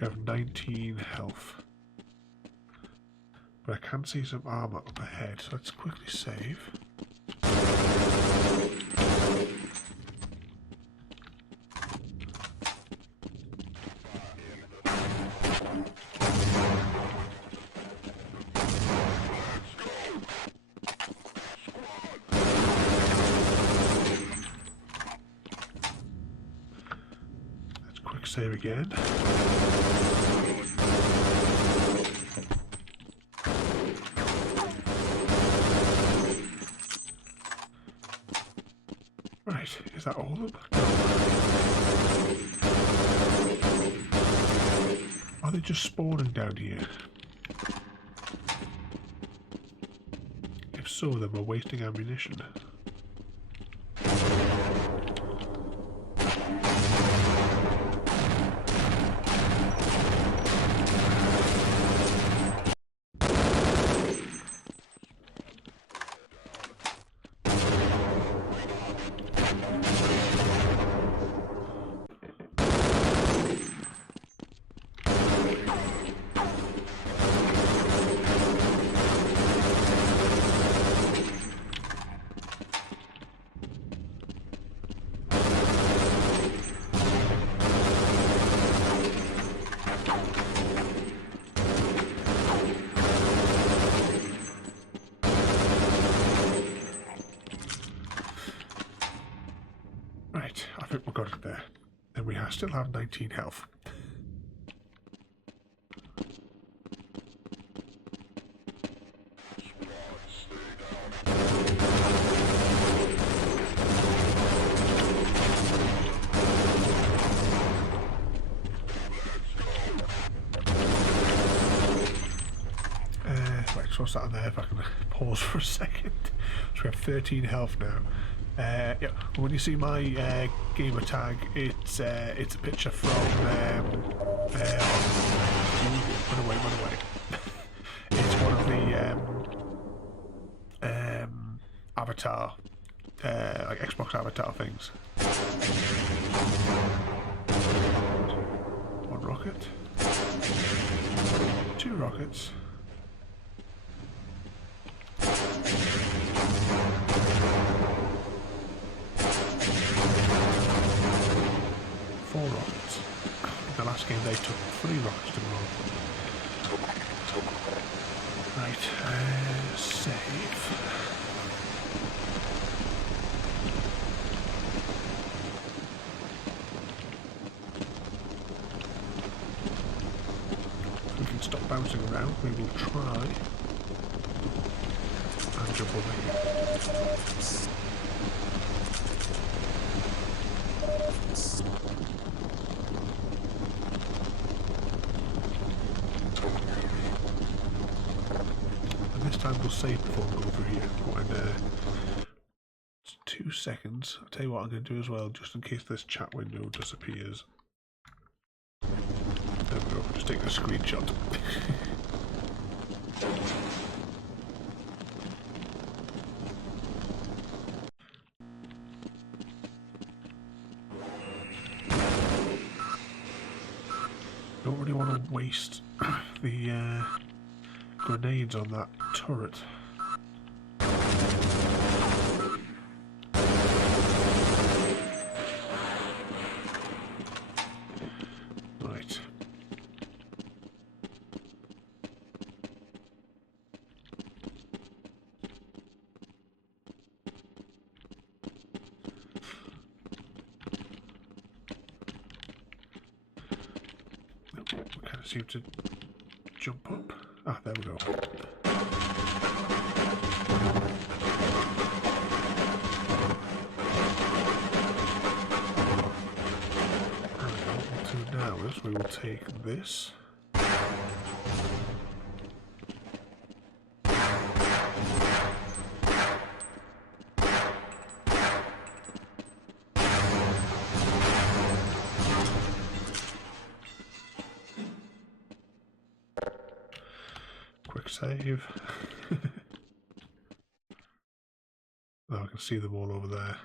We have 19 health. But I can see some armor up ahead, so let's quickly save. Let's quick save again. Right, is that all of them? Are they just spawning down here? If so, then we're wasting ammunition. Right, I think we got it there. And we still have 19 health. Right, so what's that on there? If I can pause for a second. So we have 13 health now. Yeah, when you see my gamer tag, it's a picture from run away. It's one of the avatar, like Xbox avatar things. One rocket, 2 rockets. 4 rockets. In the last game they took 3 rockets to roll. Right, save. If we can stop bouncing around, we will try and jump over here. This time we'll save before we go through here. And 2 seconds. I'll tell you what I'm going to do as well, just in case this chat window disappears. There we go, just taking a screenshot. Don't really want to waste the grenades on that turret. Right. We kind of seem to jump up. Ah, there we go. Right, what we'll do now is we will take this. save. Oh, I can see them all over there.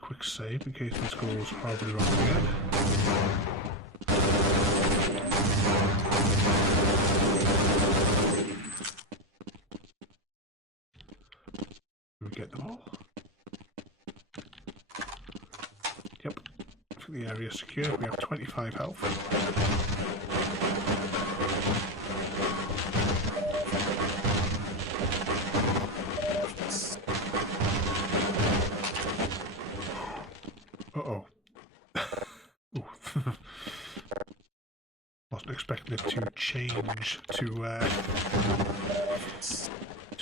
Quick save in case this goes horribly wrong again. Did we get them all? Yep. I think the area is secure. We have 25 health. Uh-oh. Wasn't expecting it to change to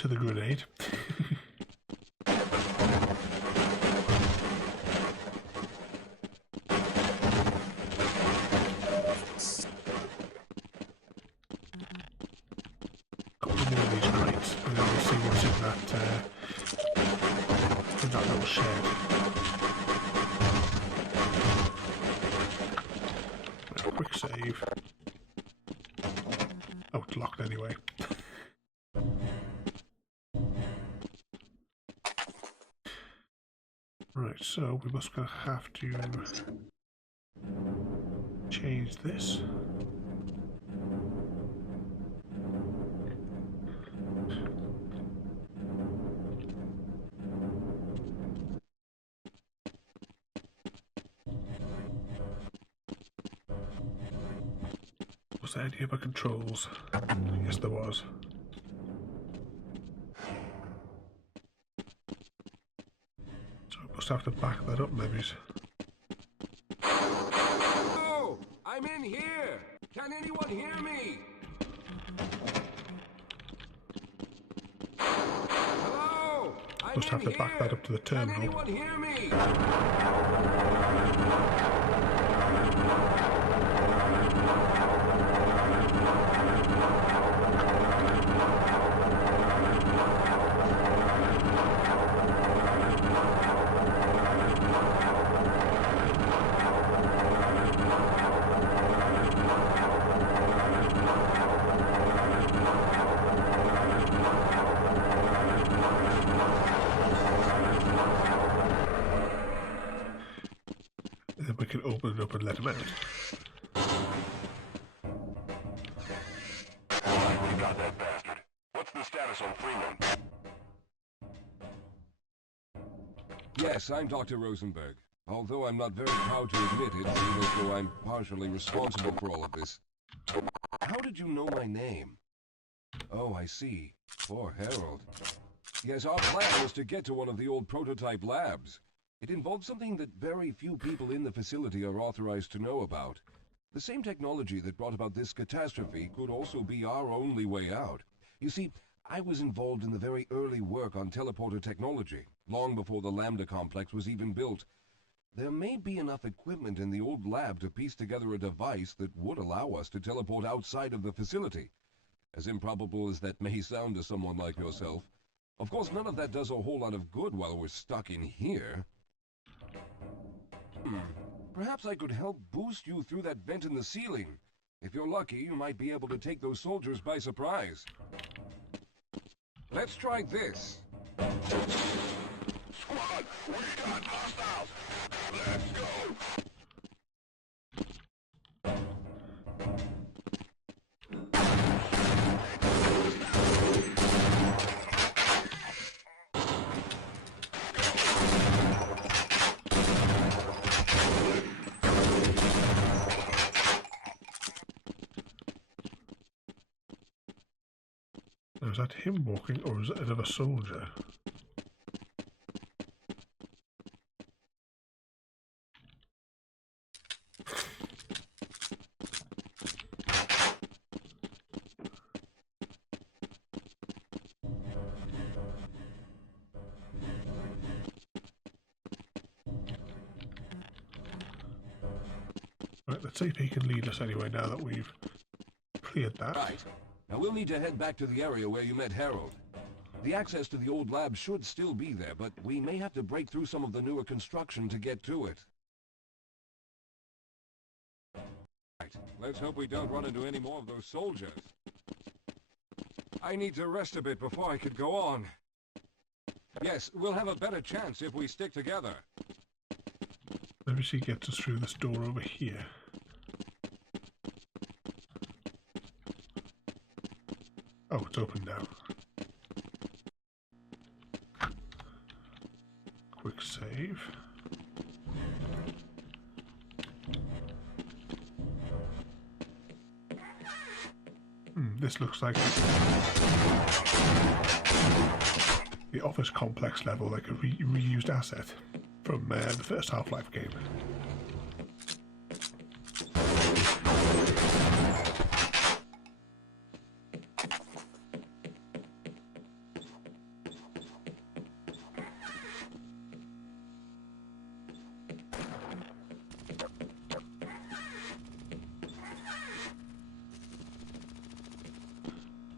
the grenade. Couple more of these crates, and then we'll see what's in that little shed. Quick save. Oh, it's locked anyway. Right, so we must have to change this. Was there any other controls? Yes, there was. So I must have to back that up, maybe. Oh, I'm in here. Can anyone hear me? Hello, I'm Must have in to back here. that up to the Can terminal. anyone hear me? And then we can open it up and let him out. We got that bastard. What's the status on Freeman? Yes, I'm Dr. Rosenberg. Although I'm not very proud to admit it, even though I'm partially responsible for all of this. How did you know my name? Oh, I see. Poor Harold. Yes, our plan was to get to one of the old prototype labs. It involved something that very few people in the facility are authorized to know about. The same technology that brought about this catastrophe could also be our only way out. You see, I was involved in the very early work on teleporter technology, long before the Lambda complex was even built. There may be enough equipment in the old lab to piece together a device that would allow us to teleport outside of the facility. As improbable as that may sound to someone like yourself. Of course, none of that does a whole lot of good while we're stuck in here. Perhaps I could help boost you through that vent in the ceiling. If you're lucky, you might be able to take those soldiers by surprise. Let's try this. Squad, we got hostiles. Let's go. Now, is that him walking, or is it another soldier? Let's see if he can lead us anyway now that we've cleared that. Right. Now we'll need to head back to the area where you met Harold. The access to the old lab should still be there, but we may have to break through some of the newer construction to get to it. Right. Let's hope we don't run into any more of those soldiers. I need to rest a bit before I could go on. Yes, we'll have a better chance if we stick together. Let me see, gets us through this door over here. Oh, it's open now. Quick save. This looks like the office complex level, like a reused asset from the first Half-Life game.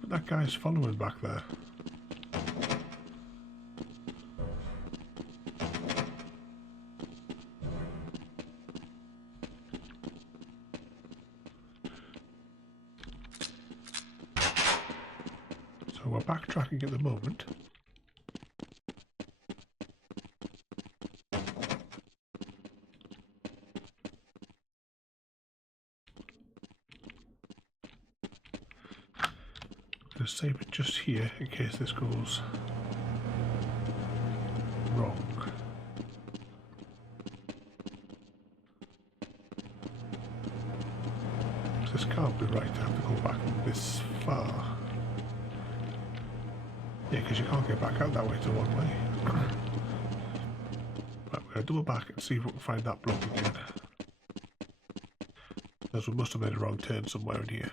That guy's following back there. So we're backtracking at the moment. Just save it just here in case this goes wrong. This can't be right, I have to go back this far. Yeah, because you can't get back out that way to one way. Right, we're going to double back and see if we can find that block again. Because we must have made a wrong turn somewhere in here.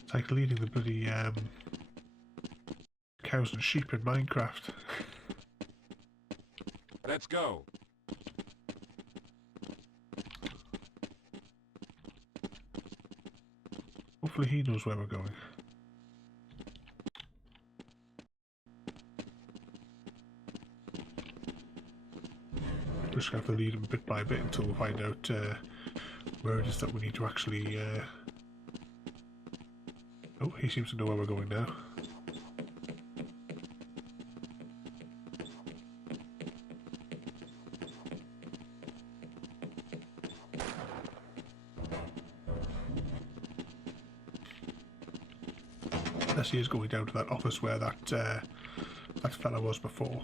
It's like leading the bloody cows and sheep in Minecraft. Let's go. Hopefully he knows where we're going. We're just going to have to lead him bit by bit until we find out where it is that we need to actually... Oh, he seems to know where we're going now. Unless he is going down to that office where that that fella was before.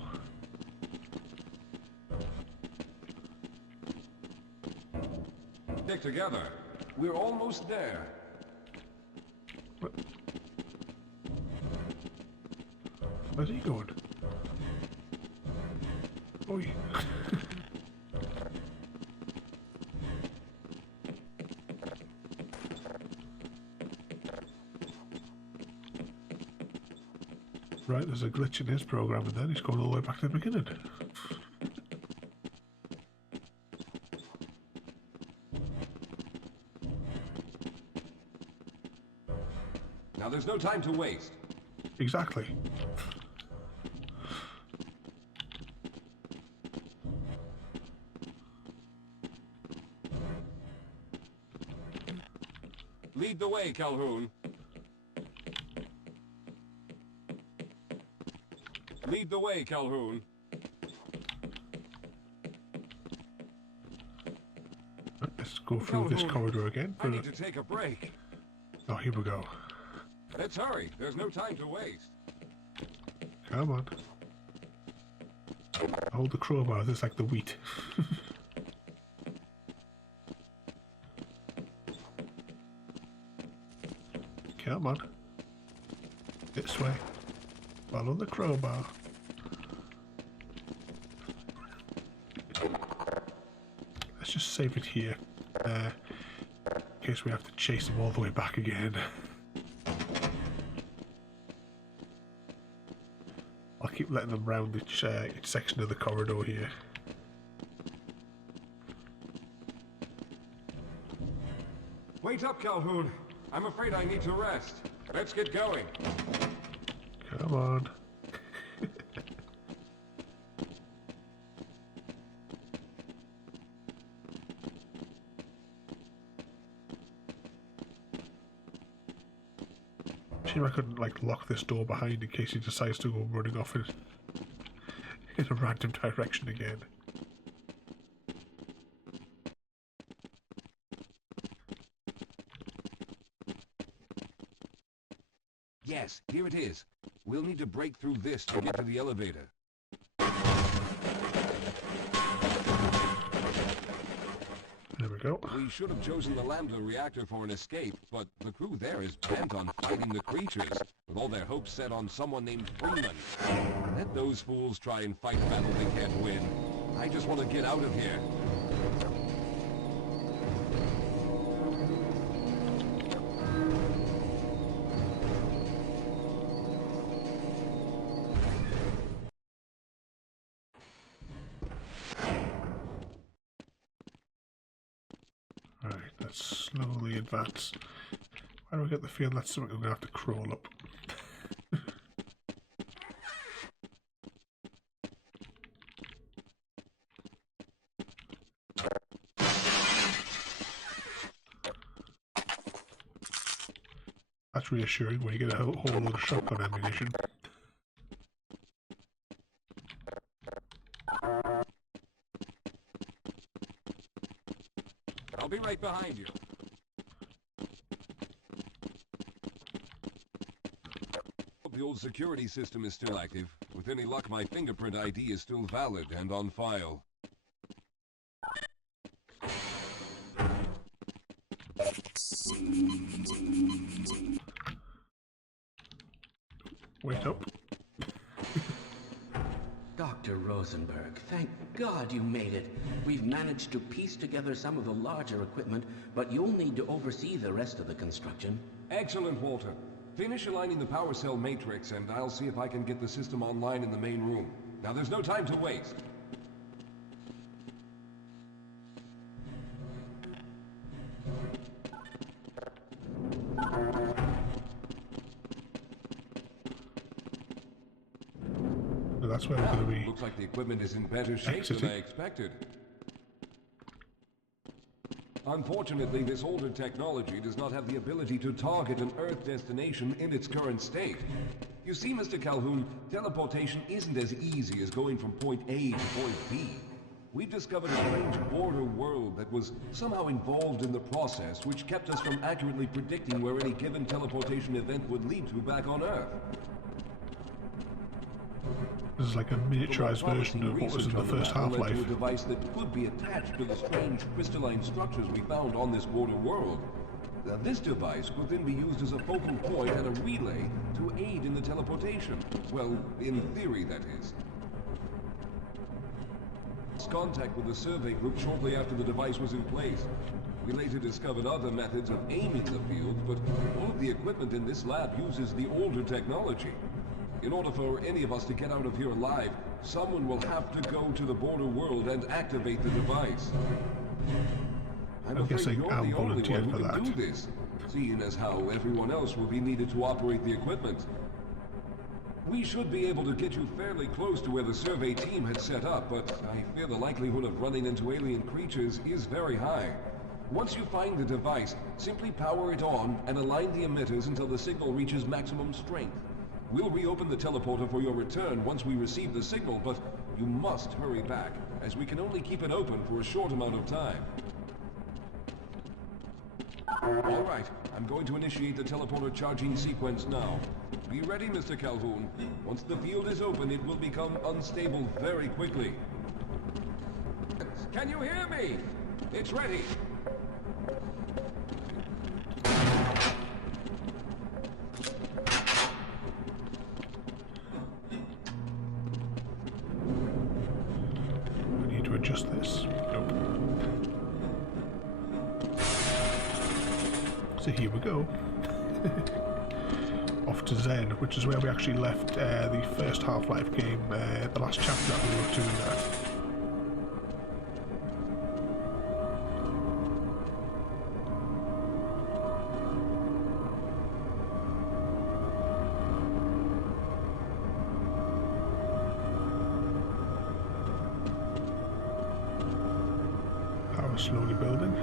Stick together. We're almost there. What? Where's he going? Oi. Right, there's a glitch in his program and then he's going all the way back to the beginning. Now there's no time to waste. Exactly. Lead the way, Calhoun. Lead the way, Calhoun. Let's go through this corridor again. I need to take a break. Oh, here we go. Let's hurry. There's no time to waste. Come on. Hold the crowbar. This is like the wheat. Come on. This way. Follow the crowbar. Let's just save it here. In case we have to chase them all the way back again. I'll keep letting them round each section of the corridor here. Wait up, Calhoun. I'm afraid I need to rest. Let's get going. Come on. Shame I couldn't like lock this door behind in case he decides to go running off in a random direction again. Yes, here it is. We'll need to break through this to get to the elevator. There we go. We should have chosen the Lambda reactor for an escape, but the crew there is bent on fighting the creatures, with all their hopes set on someone named Freeman. Let those fools try and fight a battle they can't win. I just want to get out of here. Alright, let's slowly advance. Why do I get the feeling that's something I'm going to have to crawl up? That's reassuring when you get a whole load of shotgun ammunition. I'll be right behind you. The old security system is still active. With any luck, my fingerprint ID is still valid and on file. Wait up. Dr. Rosenberg, thank God you made it. We've managed to piece together some of the larger equipment, but you'll need to oversee the rest of the construction. Excellent, Walter. Finish aligning the power cell matrix, and I'll see if I can get the system online in the main room. Now, there's no time to waste. That's where we're going to be. Looks like the equipment is in better shape than I expected. Unfortunately, this older technology does not have the ability to target an Earth destination in its current state. You see, Mr. Calhoun, teleportation isn't as easy as going from point A to point B. We've discovered a strange border world that was somehow involved in the process, which kept us from accurately predicting where any given teleportation event would lead to back on Earth. This is like a miniaturized version of what was in the first Half-Life. To a device that could be attached to the strange crystalline structures we found on this border world. Now, this device could then be used as a focal point and a relay to aid in the teleportation. Well, in theory, that is. Lost contact with the survey group shortly after the device was in place. We later discovered other methods of aiming the field, but all of the equipment in this lab uses the older technology. In order for any of us to get out of here alive, someone will have to go to the border world and activate the device. I'm guessing you're I'll the only volunteer one for who can that. do this, seeing as how everyone else will be needed to operate the equipment. We should be able to get you fairly close to where the survey team had set up, but I fear the likelihood of running into alien creatures is very high. Once you find the device, simply power it on and align the emitters until the signal reaches maximum strength. We'll reopen the teleporter for your return once we receive the signal, but you must hurry back, as we can only keep it open for a short amount of time. All right, I'm going to initiate the teleporter charging sequence now. Be ready, Mr. Calhoun. Once the field is open, it will become unstable very quickly. Can you hear me? It's ready. just this? Nope. So here we go. Off to Zen, which is where we actually left the first Half-Life game, the last chapter that we were doing that. Power slowly building.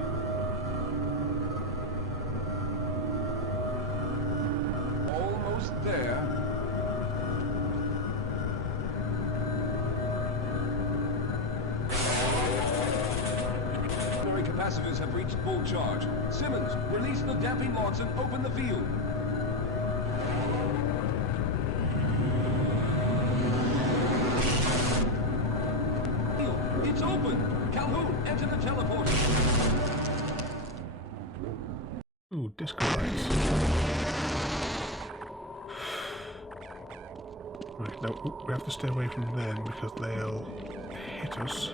There. Primary capacitors have reached full charge. Simmons, release the damping locks and open the field. It's open! Calhoun, enter the teleporter. Ooh, disco lights. Right, now we have to stay away from them because they'll hit us.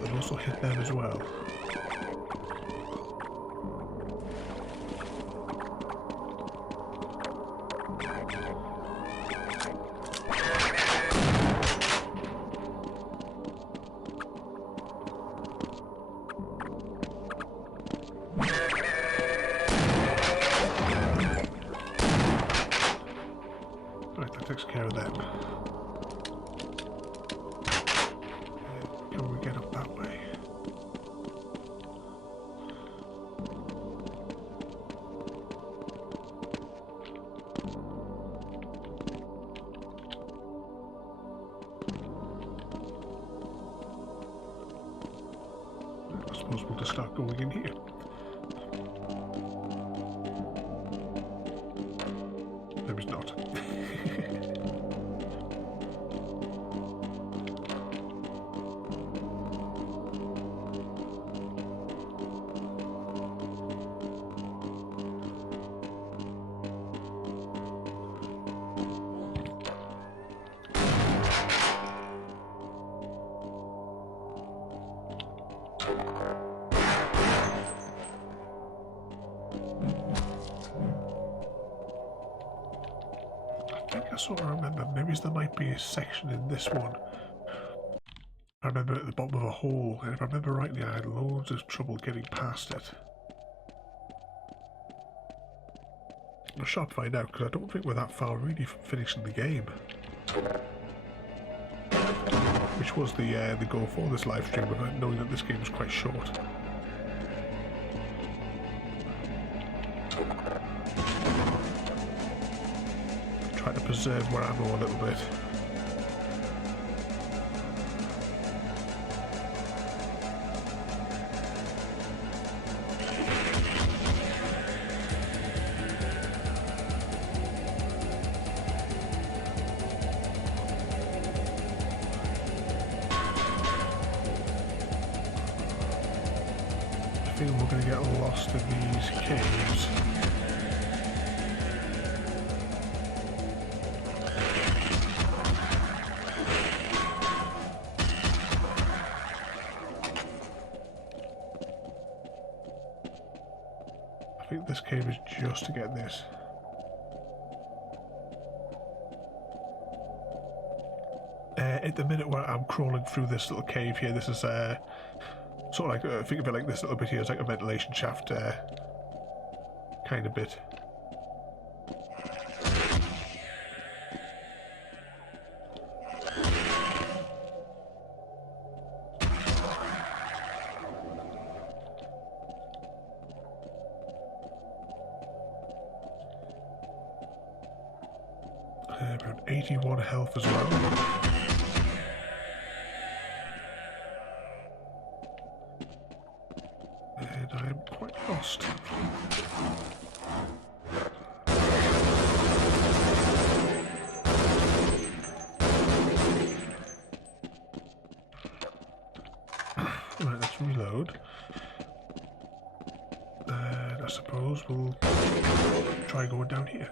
They'll also hit them as well. Right, that takes care of them. Can we get up that way? I suppose we'll just start going in here. Maybe it's not. I sort of remember, maybe there might be a section in this one. I remember at the bottom of a hole, and if I remember rightly, I had loads of trouble getting past it. I shall find out, because I don't think we're that far really from finishing the game. Which was the goal for this live stream, but knowing that this game was quite short. Try to preserve more ammo a little bit. I feel we're going to get lost in these caves. I think this cave is just to get this. At the minute where I'm crawling through this little cave here, this is sort of like, think of it like this little bit here is like a ventilation shaft kind of bit. Around 81 health as well. And I'm quite lost. Right, let's reload. And I suppose we'll try going down here.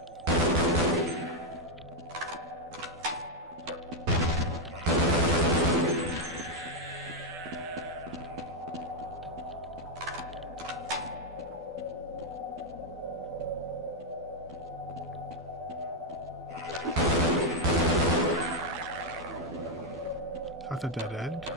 That's a dead end.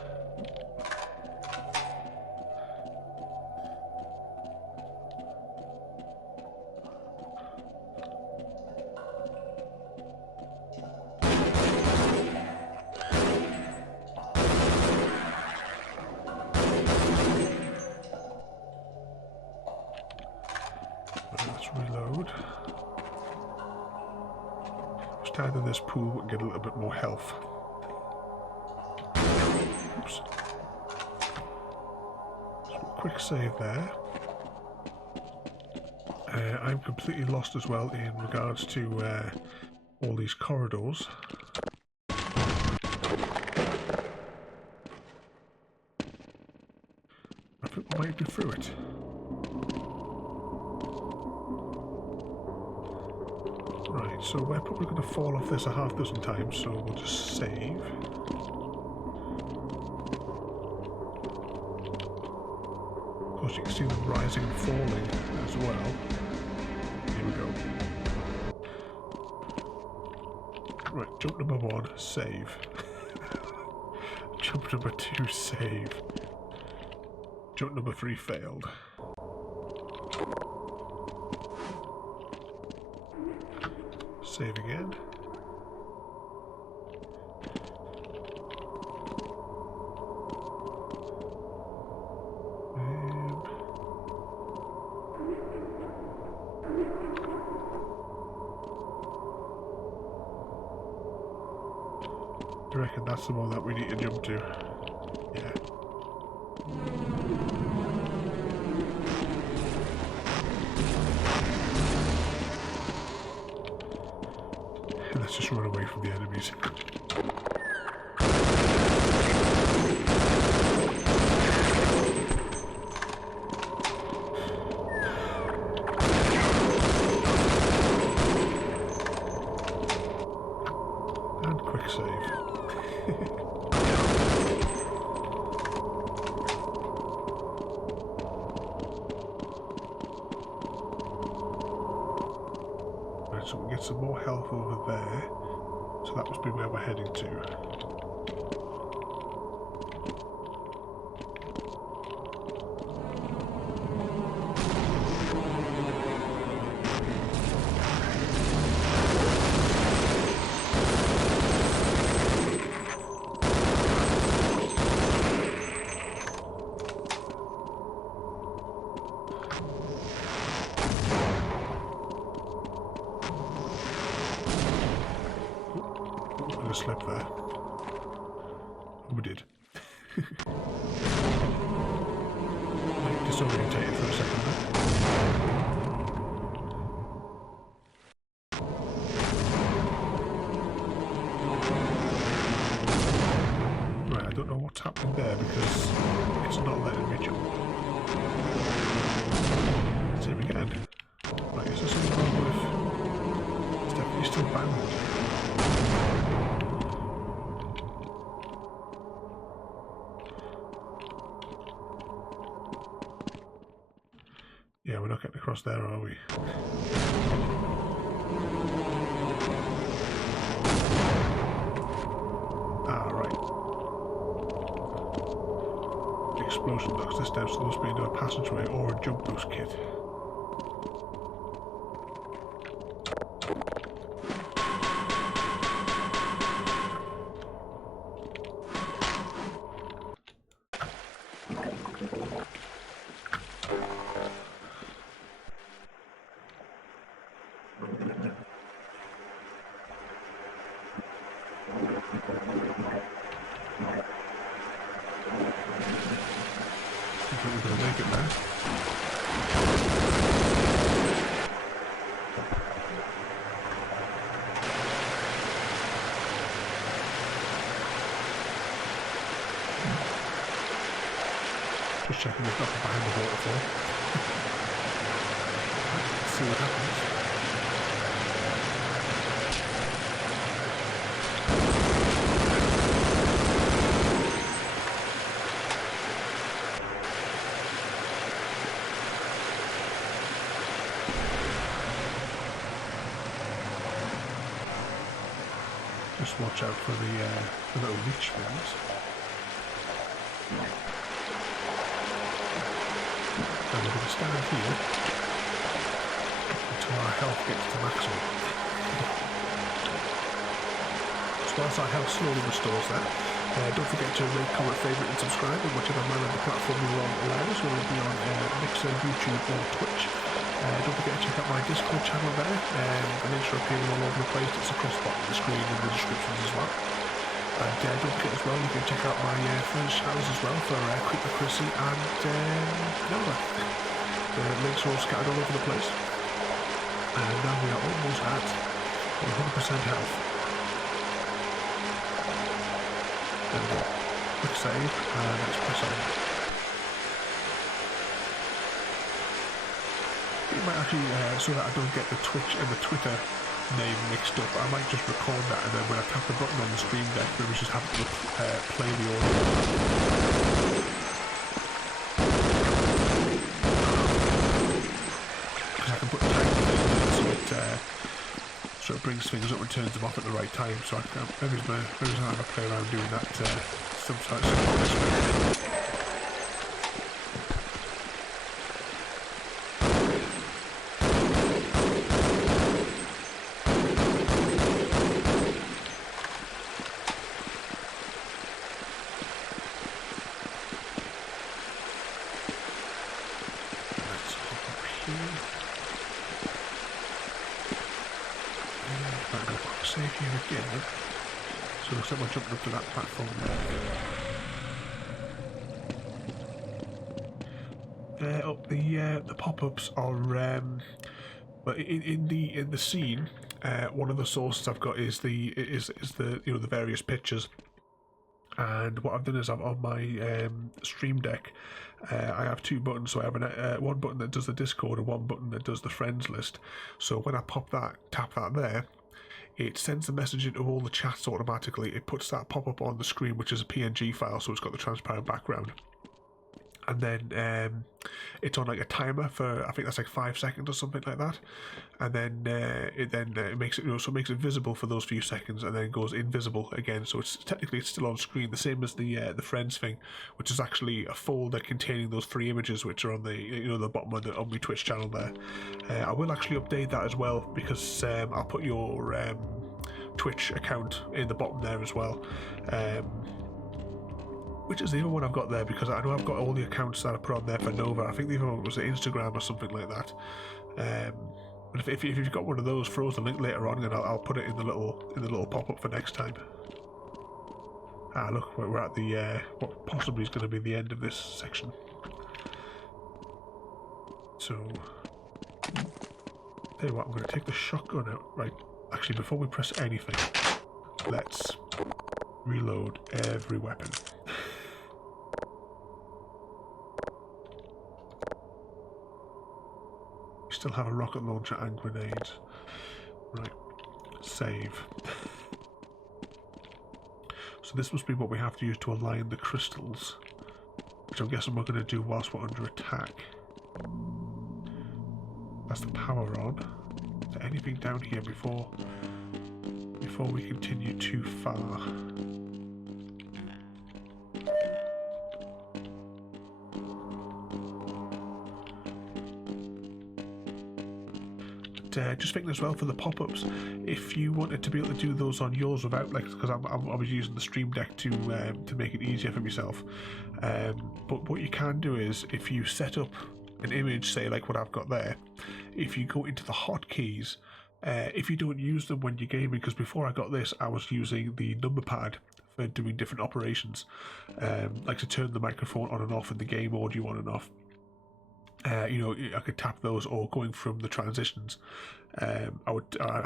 Let's reload. Stand in this pool and get a little bit more health. Oops. So quick save there. I'm completely lost as well in regards to all these corridors. I think we might be through it. Right, so we're probably going to fall off this a half dozen times, so we'll just save. Of course, you can see them rising and falling as well. Here we go. Right, jump number 1, save. Jump number 2, save. Jump number 3 failed. Save again. I reckon that's the one that we need to jump to. Yeah. Let's just run away from the enemies. And quick save. Right, so we get some more health over there. So that must be where we're heading to. Slip there. Oh, we did. Disorientated for a second there. Right, I don't know what's happening there because it's not letting me jump. Same again. Right, is there something wrong with... It's definitely still bound. Yeah, we're not getting across there, are we? Ah, right. The explosion knocks this down, so there must be another passageway or a jump boost kit. We're going to make it now. Just checking there's nothing behind the waterfall. Let's see what happens. Just watch out for the little leech things. And we're going to stand here until our health gets to maximum. So whilst our health slowly restores that, don't forget to rate, comment, favourite and subscribe on whichever manner the platform you're on allows, whether it be on Mixer, YouTube or Twitch. Don't forget to check out my Discord channel there. The links are appearing all over the place. It's across the bottom of the screen in the descriptions as well. And don't forget as well, you can check out my French channels as well for Creeper Chrissy and Nova. The links are all scattered all over the place. And now we are almost at 100% health. There we go. Quick save, and let's press on. It might actually, so that I don't get the Twitch and the Twitter name mixed up, I might just record that, and then when I tap the button on the stream deck, maybe just have to play the audio. Because I can put time in so it brings things up and turns them off at the right time, so I can, maybe I'll have a play around doing that sometimes. Save here again. So it looks like we're jumping up to that platform there. The pop-ups are but in the scene. One of the sources I've got is the the various pictures. And what I've done is on my stream deck, I have two buttons. So I have one button that does the Discord and one button that does the friends list. So when I tap that there, it sends the message into all the chats automatically. It puts that pop-up on the screen, which is a PNG file, so it's got the transparent background. And then it's on like a timer for, I think that's like 5 seconds or something like that. And then it makes it, so it makes it visible for those few seconds, and then it goes invisible again. So it's technically still on screen, the same as the friends thing, which is actually a folder containing those 3 images, which are on the the bottom on my Twitch channel there. I will actually update that as well, because I'll put your Twitch account in the bottom there as well. Which is the other one I've got there, because I know I've got all the accounts that I put on there for Nova. I think the other one was Instagram or something like that. But if you've got one of those, throw us the link later on, and I'll put it in the little pop-up for next time. Ah, look, we're at the what possibly is going to be the end of this section. So, tell you what, I'm going to take the shotgun out. Right, actually, before we press anything, let's reload every weapon. Still have a rocket launcher and grenades. Right, save. So this must be what we have to use to align the crystals, which I'm guessing we're going to do whilst we're under attack. That's the power on. Is there anything down here before we continue too far? Just thinking as well for the pop-ups, if you wanted to be able to do those on yours without, like, because I was using the stream deck to make it easier for myself, but what you can do is, if you set up an image, say like what I've got there, if you go into the hotkeys, if you don't use them when you're gaming, because before I got this I was using the number pad for doing different operations, like to turn the microphone on and off and the game audio on and off. I could tap those, or going from the transitions, I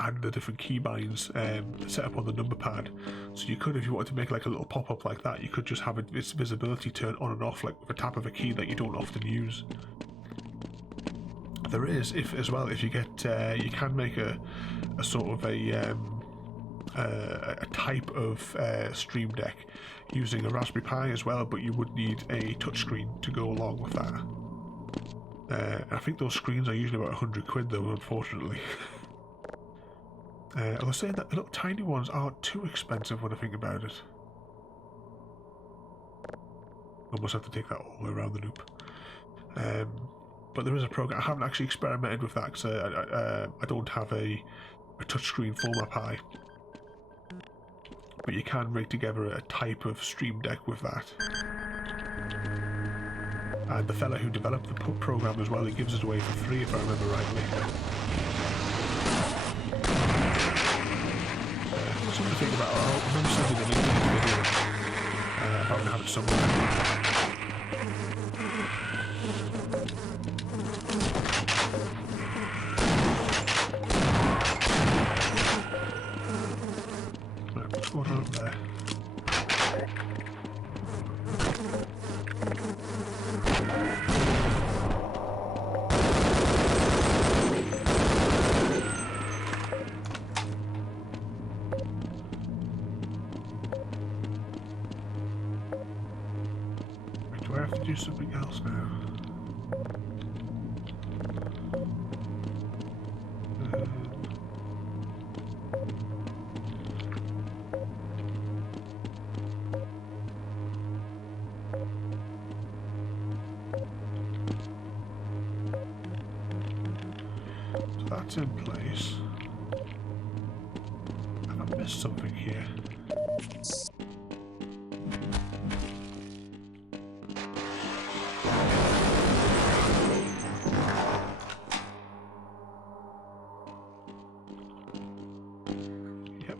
had the different keybinds set up on the number pad, so you could, if you wanted to make like a little pop-up like that, you could just have its visibility turn on and off like with a tap of a key that you don't often use. There is, if you get, you can make a sort of a type of stream deck using a Raspberry Pi as well, but you would need a touchscreen to go along with that. I think those screens are usually about 100 quid though, unfortunately. I was saying that the little tiny ones aren't too expensive when I think about it. Almost have to take that all the way around the loop. But there is a program. I haven't actually experimented with that because I don't have a touchscreen for my Pi. But you can rig together a type of Stream Deck with that. And the fella who developed the program as well, he gives it away for free if I remember rightly. Something to think about. I'll remember sending a link to this video if I can have it somewhere. Right, what's going on up there? Do I have to do something else now? So that's in place. Have I missed something here?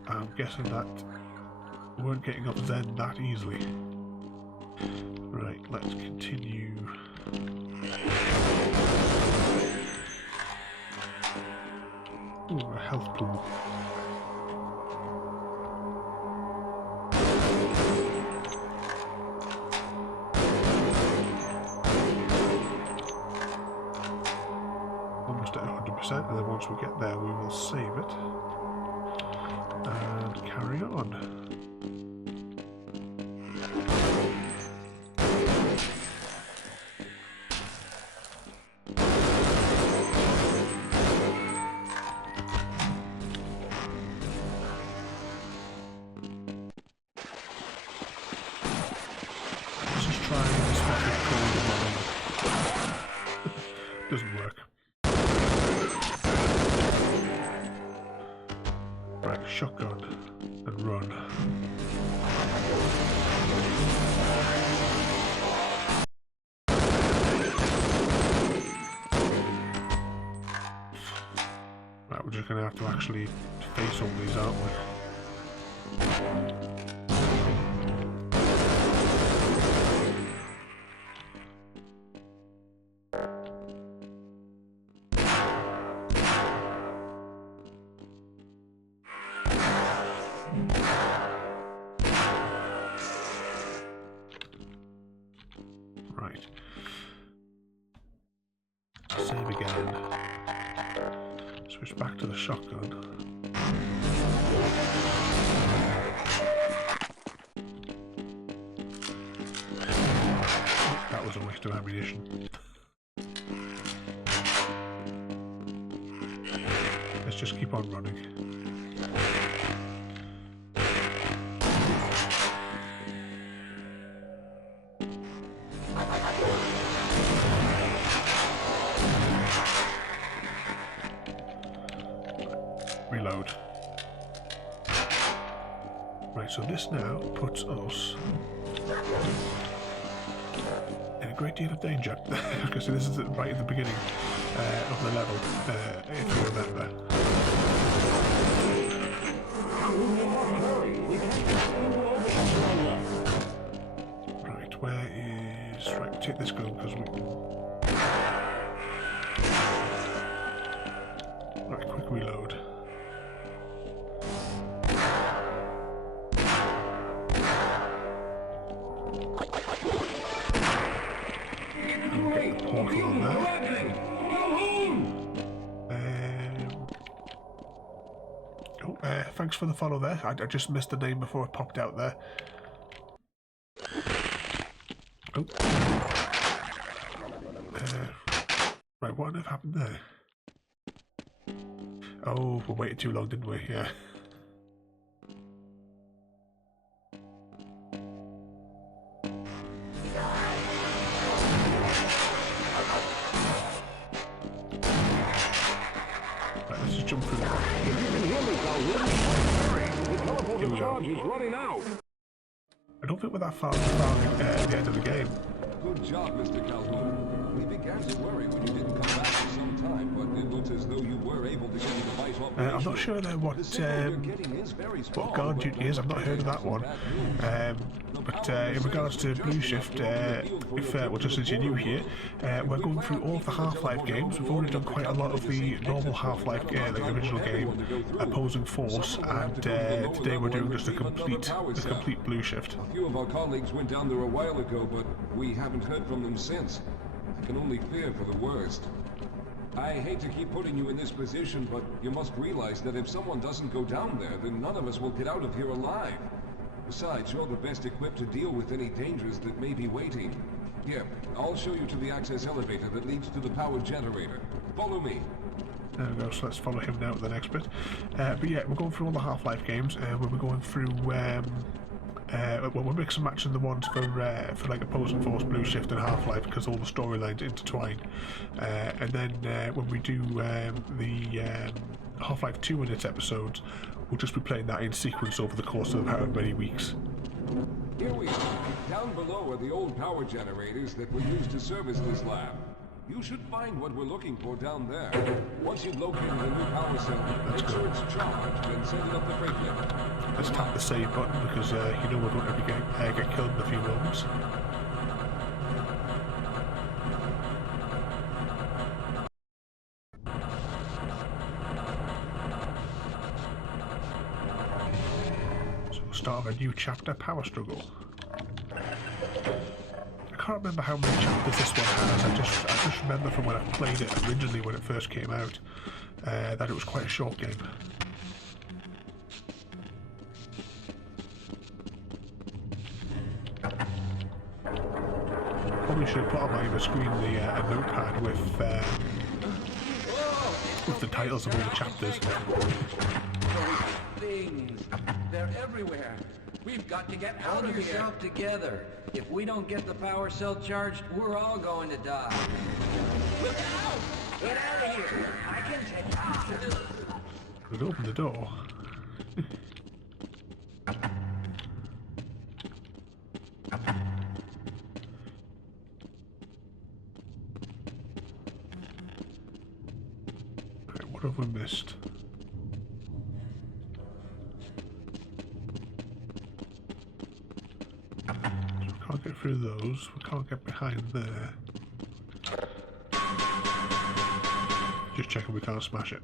I'm guessing that we weren't getting up then that easily. Right, let's continue. Ooh, a health pool. Almost at 100%, and then once we get there we will save it. And carry on. Let's just try and spot it cold. Doesn't work. Right, shotgun and run. Right, we're just going to have to actually face all these, aren't we? Right. Save again. Switch back to the shotgun. That was a waste of ammunition. Let's just keep on running. Reload. Right, so this now puts us in a great deal of danger. Okay, so this is right at the beginning of the level, if you remember. Right, where is... Right, we'll take this gun because we... Right, quick reload. Thanks for the follow there. I just missed the name before it popped out there. Oh. Right, what on earth happened there? Oh, we waited too long, didn't we? Yeah. Here we go. He's running out. I don't think we're that far at the end of the game. Good job, Mr. Calhoun. We began to worry when you didn't come back for some time, but it looks as though you were able to get the device operational. I'm not sure then what guard duty is. I've not heard of that one. But in regards to Blue Shift, just as you're new here, we're going through all of the Half-Life games. We've already done quite a lot of the normal Half-Life, the original game, Opposing Force, and today we're doing just a complete Blue Shift. A few of our colleagues went down there a while ago, but we haven't heard from them since. I can only fear for the worst. I hate to keep putting you in this position, but you must realize that if someone doesn't go down there, then none of us will get out of here alive. Besides, you're the best equipped to deal with any dangers that may be waiting. Here, I'll show you to the access elevator that leads to the power generator. Follow me. There we go, so let's follow him now to the next bit. But yeah, we're going through all the Half-Life games, and we'll be going through... we'll mix and match in the ones for like Opposing Force, Blue Shift and Half-Life because all the storylines intertwine. And then when we do the Half-Life 2 in its episodes, we'll just be playing that in sequence over the course of however many weeks. Here we are. Down below are the old power generators that were used to service this lab. You should find what we're looking for down there. Once you've located the new power cell, make sure it's charged and send it up the freight lift. Let's tap the save button because you know we're going to get killed in a few moments. So we'll start a new chapter, Power Struggle. I can't remember how many chapters this one has. I just remember from when I played it originally when it first came out that it was quite a short game. Probably should have put on my screen a notepad with the titles of all the chapters. Things. They're everywhere. We've got to get out Hold of here. yourself together. If we don't get the power cell charged, we're all going to die. Look out! Get out of here! I can take We'll open the door. Right, what have we missed? Can't get through those. We can't get behind there. Just checking we can't smash it.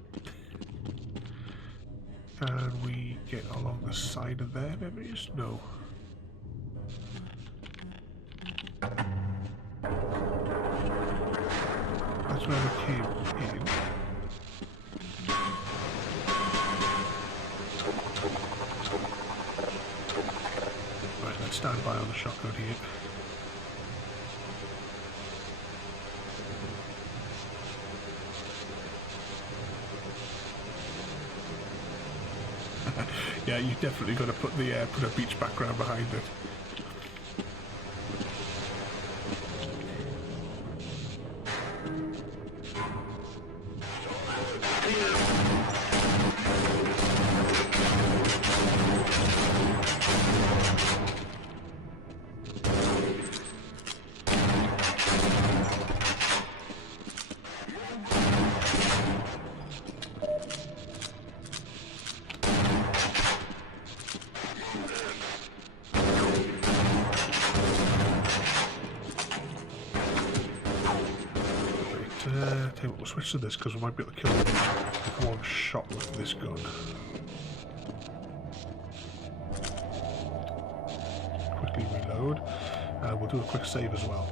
Can we get along the side of there, maybe? Just no. That's where we came in. Right, let's stand by on the shotgun here. Yeah, you definitely got to put a beach background behind it. Tell you what, we'll switch to this because we might be able to kill them with one shot with this gun. Quickly reload, and we'll do a quick save as well.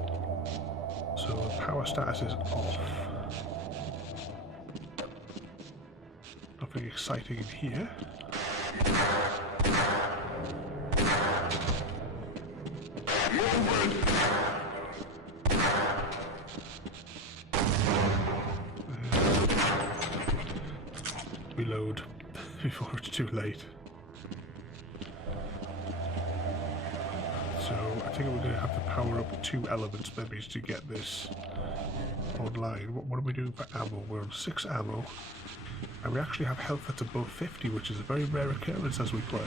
So power status is off. Nothing exciting in here. Reload before it's too late. So I think we're going to have to power up 2 elements maybe to get this online. What are we doing for ammo? We're on 6 ammo. And we actually have health that's above 50, which is a very rare occurrence as we play.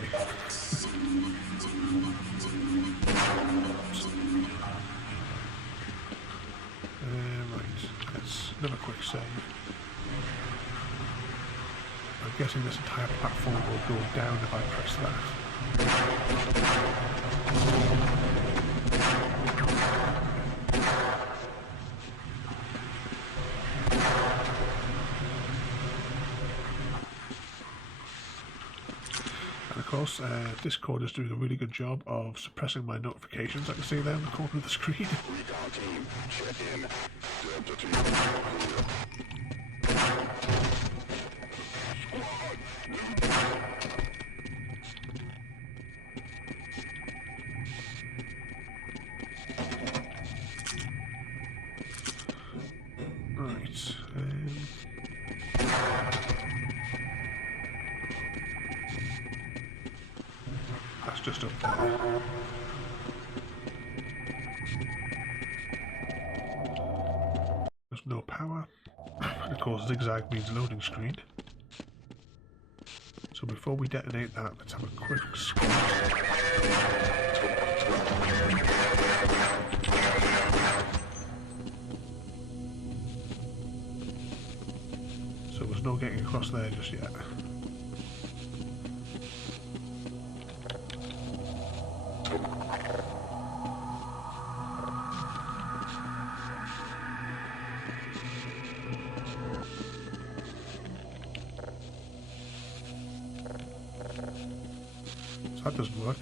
Right, let's another quick save. I'm guessing this entire platform will go down if I press that. And of course, Discord is doing a really good job of suppressing my notifications. I can see there in the corner of the screen. Recon team, check in. Delta team, Right. That's just up there. There's no power. And of course, zigzag means loading screen. So before we detonate that, let's have a quick scan. So there's no getting across there just yet. So that doesn't work.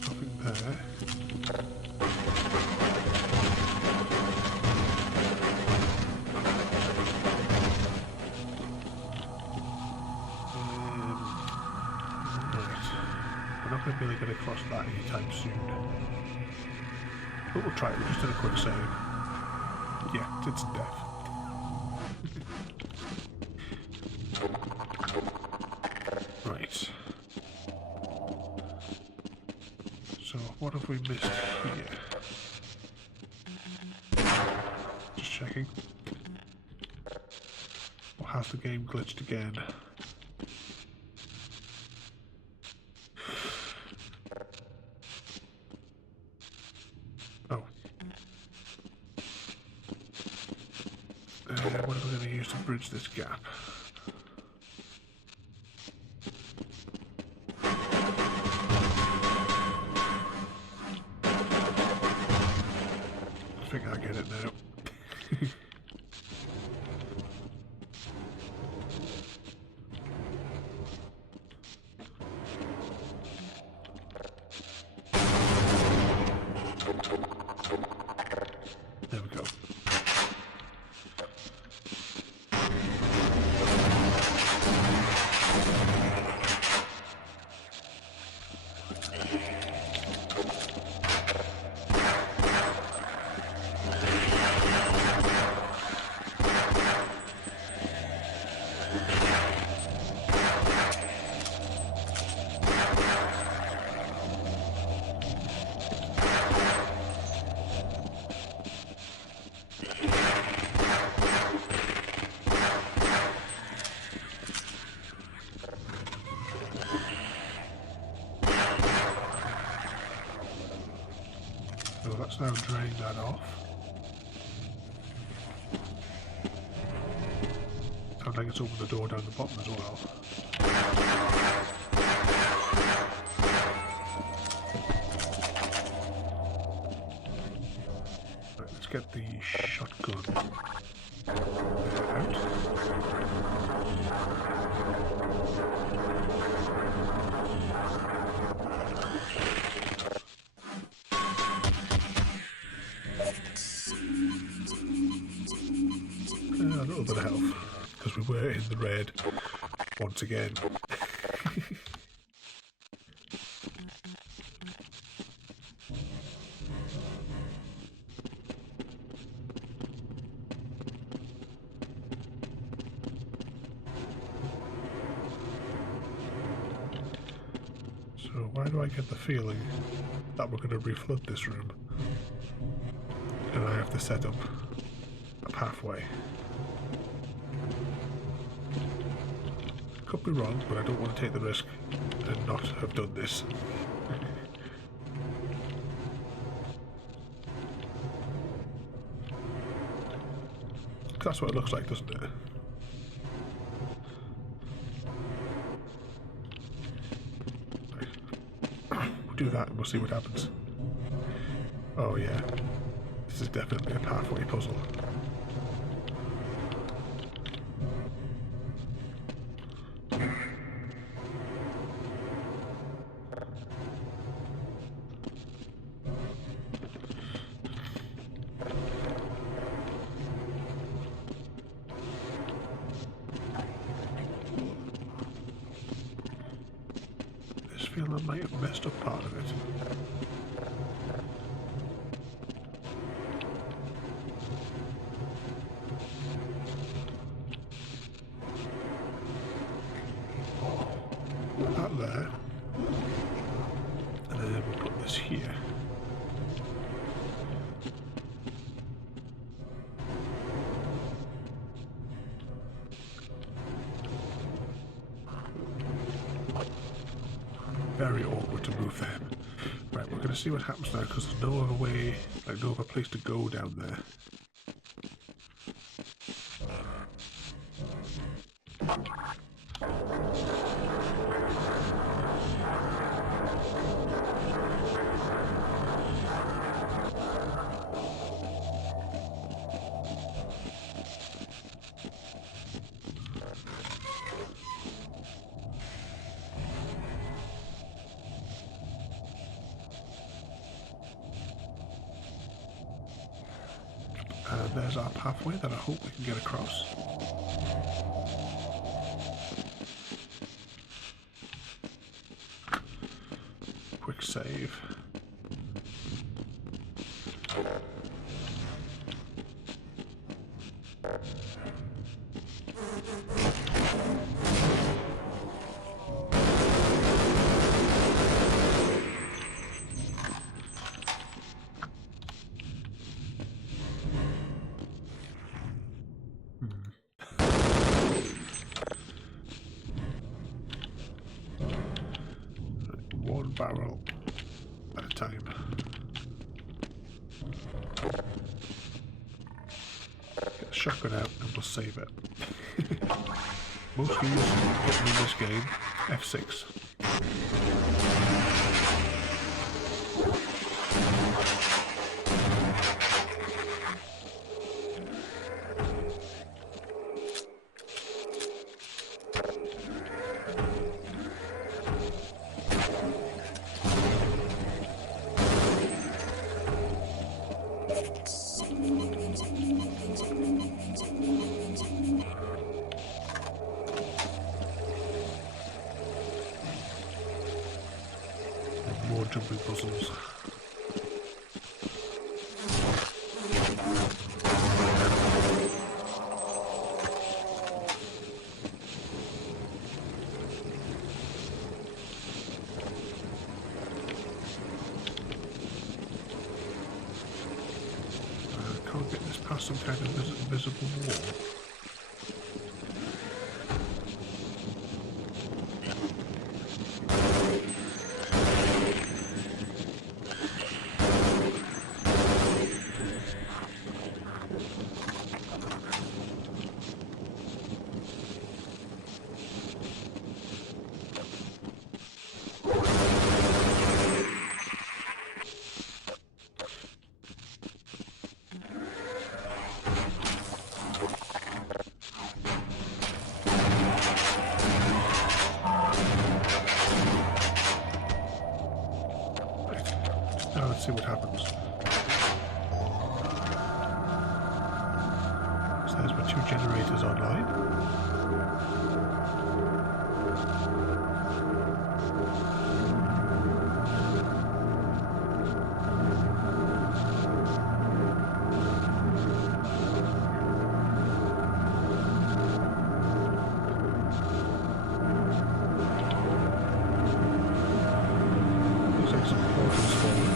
Nothing there. We're not going to be able to get across that anytime soon. But we'll try it. We just did a quick save. Yeah, it's death. Right. So what have we missed here? Just checking. Or has the game glitched again? Oh. What are we going to use to bridge this gap? I think I get it now. There we go. So let's now drain that off. Sounds like it's opened the door down the bottom as well. Right, let's get the shotgun out. A little bit of health, because we were in the red once again. So why do I get the feeling that we're going to reflood this room? And I have to set up a pathway. Could be wrong, but I don't want to take the risk and not have done this. That's what it looks like, doesn't it? Right. We'll do that and we'll see what happens. Oh yeah, this is definitely a pathway puzzle. I feel I might have messed up part of it. That there. And then we'll put this here. Very awkward to move them. Right, we're going to see what happens now because there's no other way, like no other place to go down there. And there's our pathway that I hope we can get across. Quick save. One barrel at a time. Get the shotgun out and we'll save it. Most used button in this game, F6. More jumping puzzles. Can't get this past some kind of invisible wall. Now let's see what happens. So there's my 2 generators online. Looks like some portals falling.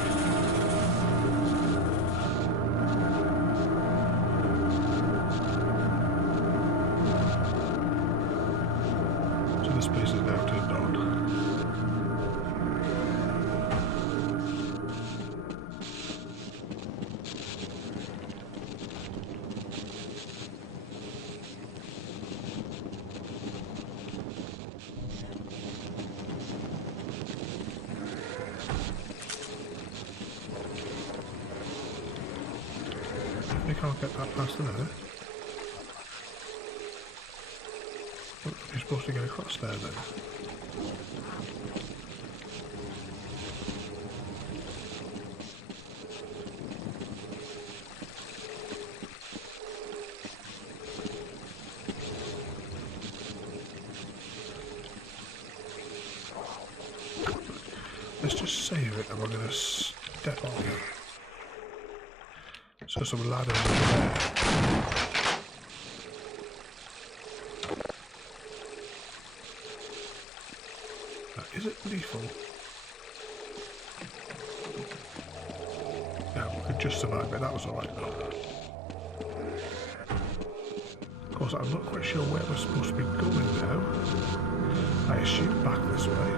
this place is now turned on. They can't get that past there. You're supposed to get across there then. Let's just save it and we're going to step on it. So some ladder over there. Is it lethal? Yeah, we could just survive it. That was alright though. Of course, I'm not quite sure where we're supposed to be going now. I assume back this way.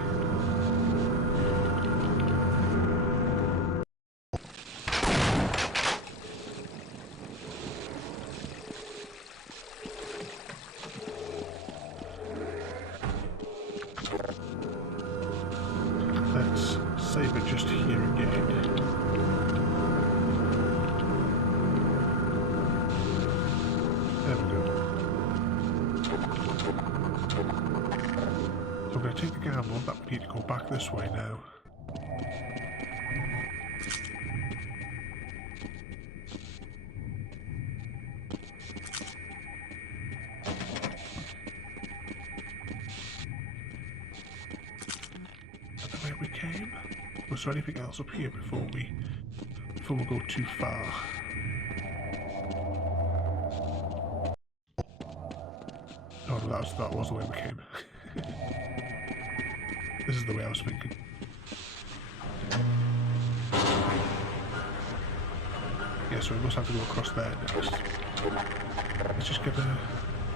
Save it just here again. There we go. So I'm going to take the gamble that we need to go back this way now. Is that the way we came? Was there anything else up here before we go too far? Oh, no, that was the way we came. This is the way I was thinking. Yeah, so we must have to go across there next. Let's just get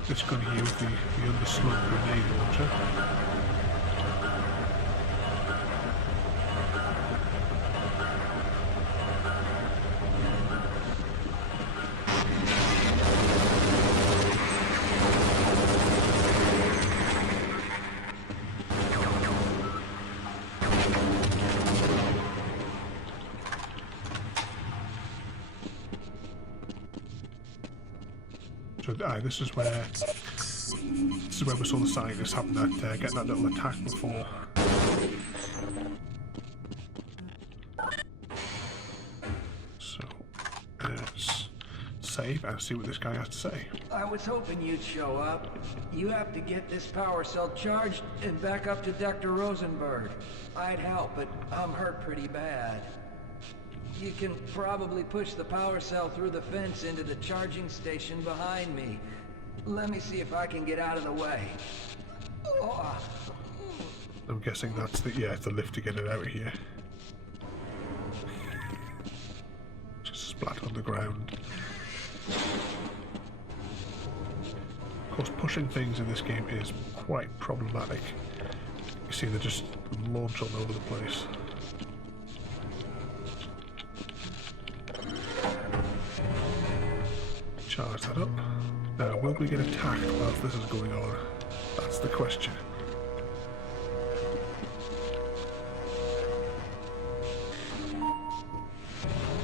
this gun here with the underslung grenade launcher. So this is where we saw the scientists having that getting that little attack before. So let's save and see what this guy has to say. I was hoping you'd show up. You have to get this power cell charged and back up to Dr. Rosenberg. I'd help, but I'm hurt pretty bad. You can probably push the power cell through the fence into the charging station behind me. Let me see if I can get out of the way. Oh. I'm guessing that's it's the lift to get it out of here. Just splat on the ground. Of course, pushing things in this game is quite problematic. You see, they just launch all over the place. Charge that up. Now, will we get attacked whilst this is going on? That's the question.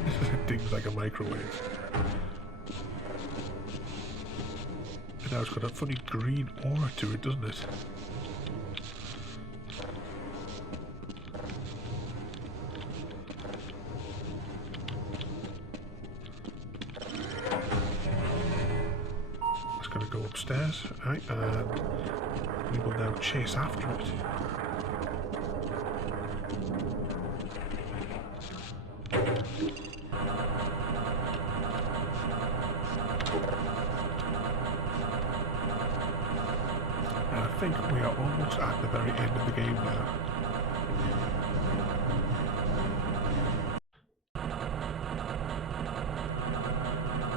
It dings like a microwave. And now it's got a funny green aura to it, doesn't it? Upstairs, right, and we will now chase after it. And I think we are almost at the very end of the game now.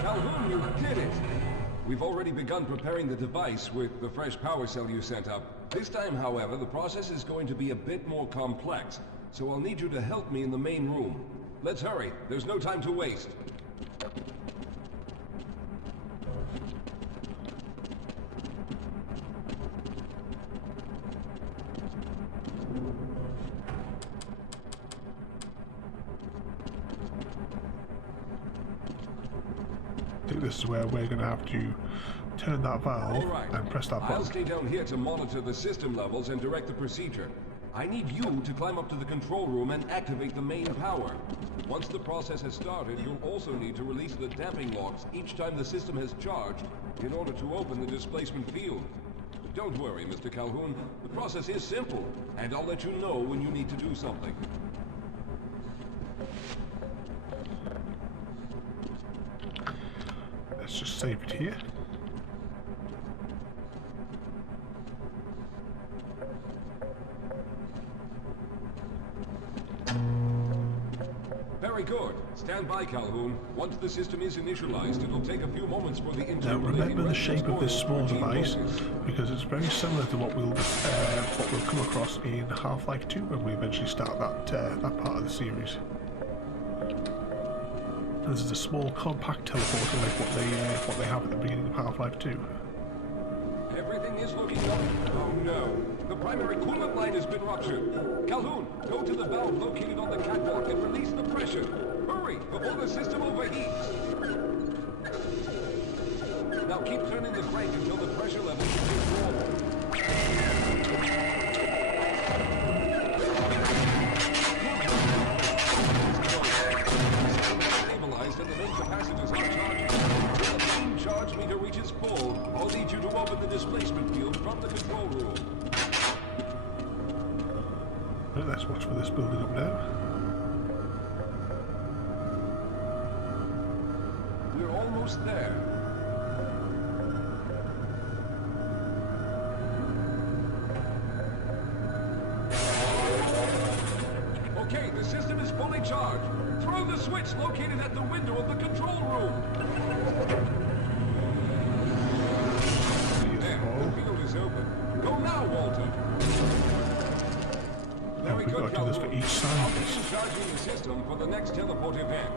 Calhoun, you did it! We've already begun preparing the device with the fresh power cell you sent up. This time, however, the process is going to be a bit more complex, so I'll need you to help me in the main room. Let's hurry. There's no time to waste. I think this is where we're going to have to turn that valve and press that button. I'll stay down here to monitor the system levels and direct the procedure. I need you to climb up to the control room and activate the main power. Once the process has started, you'll also need to release the damping locks each time the system has charged in order to open the displacement field. But don't worry, Mr. Calhoun. The process is simple, and I'll let you know when you need to do something. Let's just save it here. Very good. Stand by, Calhoun. Once the system is initialized, it'll take a few moments for the Now remember the shape of this small device, because it's very similar to what we'll come across in Half-Life 2 when we eventually start that part of the series. This is a small, compact teleporter like what they have at the beginning of Half-Life 2. Everything is looking up. Oh no. The primary coolant line has been ruptured. Calhoun, go to the valve located on the catwalk and release the pressure. Hurry, before the system overheats. Now keep turning the crank until the pressure level is normal. Stabilized and the main capacitors are charging. When the main charge meter reaches full, I'll need you to open the displacement field from the control room. Right, let's watch for this building up now. We're almost there. Okay, the system is fully charged. Throw the switch located at the window of the control room. There, the field is open. Go now, Walter. Very We've good, got to do this for Calhoun. each side I'll of be this. charging the system for the next teleport event.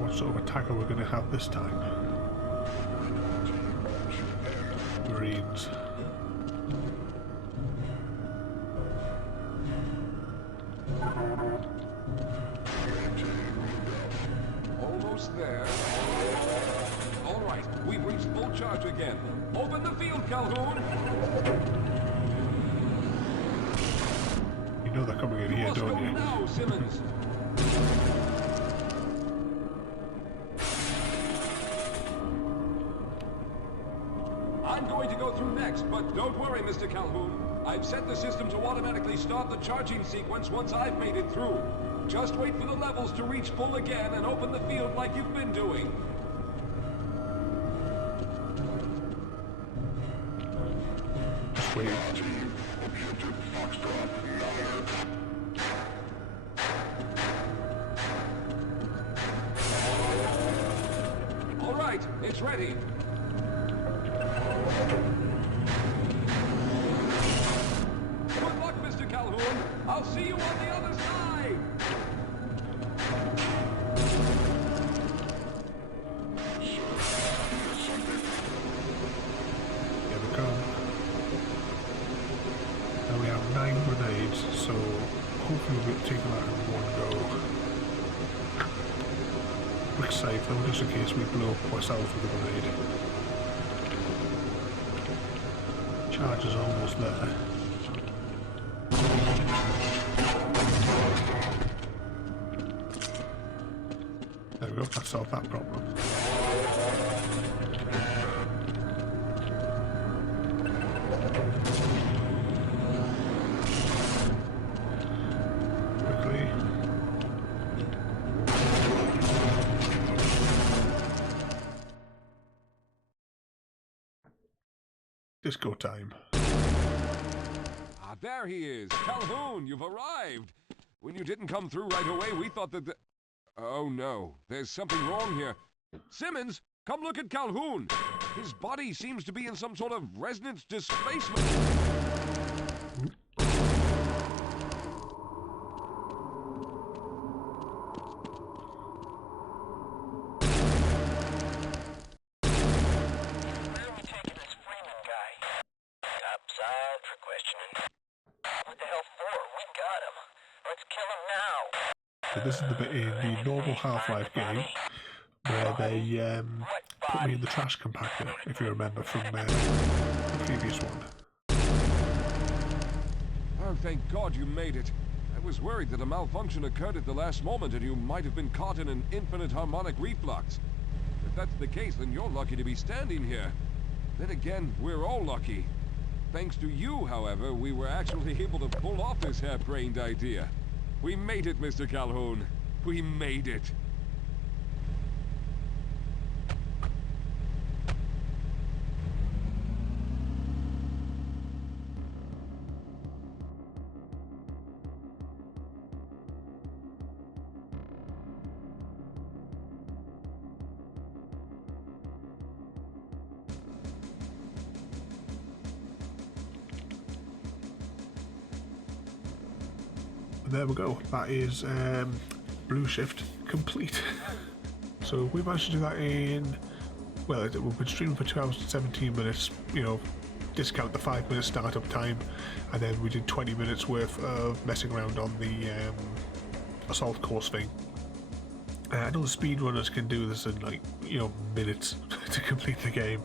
What sort of attacker we're going to have this time? Marines. Almost there. All right, we've reached full charge again. Open the field, Calhoun. You know they're coming in You here, must go don't you? now, Simmons. I'm going to go through next, but don't worry, Mr. Calhoun. I've set the system to automatically start the charging sequence once I've made it through. Just wait for the levels to reach full again and open the field like you've been doing. Just wait. All right, it's ready. Good luck, Mr. Calhoun. I'll see you on the other side. Here we come. Now we have 9 grenades, so hopefully we'll be able to take them out in one go. Quick save though, just in case we blow up ourselves with a grenade. Charge is almost there. There we go, that solved that problem. Quickly. Disco time. Ah, there he is. Calhoun, you've arrived. When you didn't come through right away, we thought that the... Oh no, there's something wrong here. Simmons, come look at Calhoun. His body seems to be in some sort of resonance displacement. Where are we taking this Freeman guy? Topside for questioning. What the hell for? We got him. Let's kill him now. So this is the bit in the normal Half-Life game where they put me in the trash compactor, if you remember from the previous one. Oh, thank God you made it. I was worried that a malfunction occurred at the last moment and you might have been caught in an infinite harmonic reflux. If that's the case, then you're lucky to be standing here. Then again, we're all lucky. Thanks to you, however, we were actually able to pull off this harebrained idea. We made it, Mr. Calhoun. We made it. And there we go. That is Blue Shift complete. So we managed to do that in, well, we've been streaming for 2 hours and 17 minutes, you know, discount the 5-minute startup time, and then we did 20 minutes worth of messing around on the assault course thing. I know the speedrunners can do this in, like, you know, minutes to complete the game,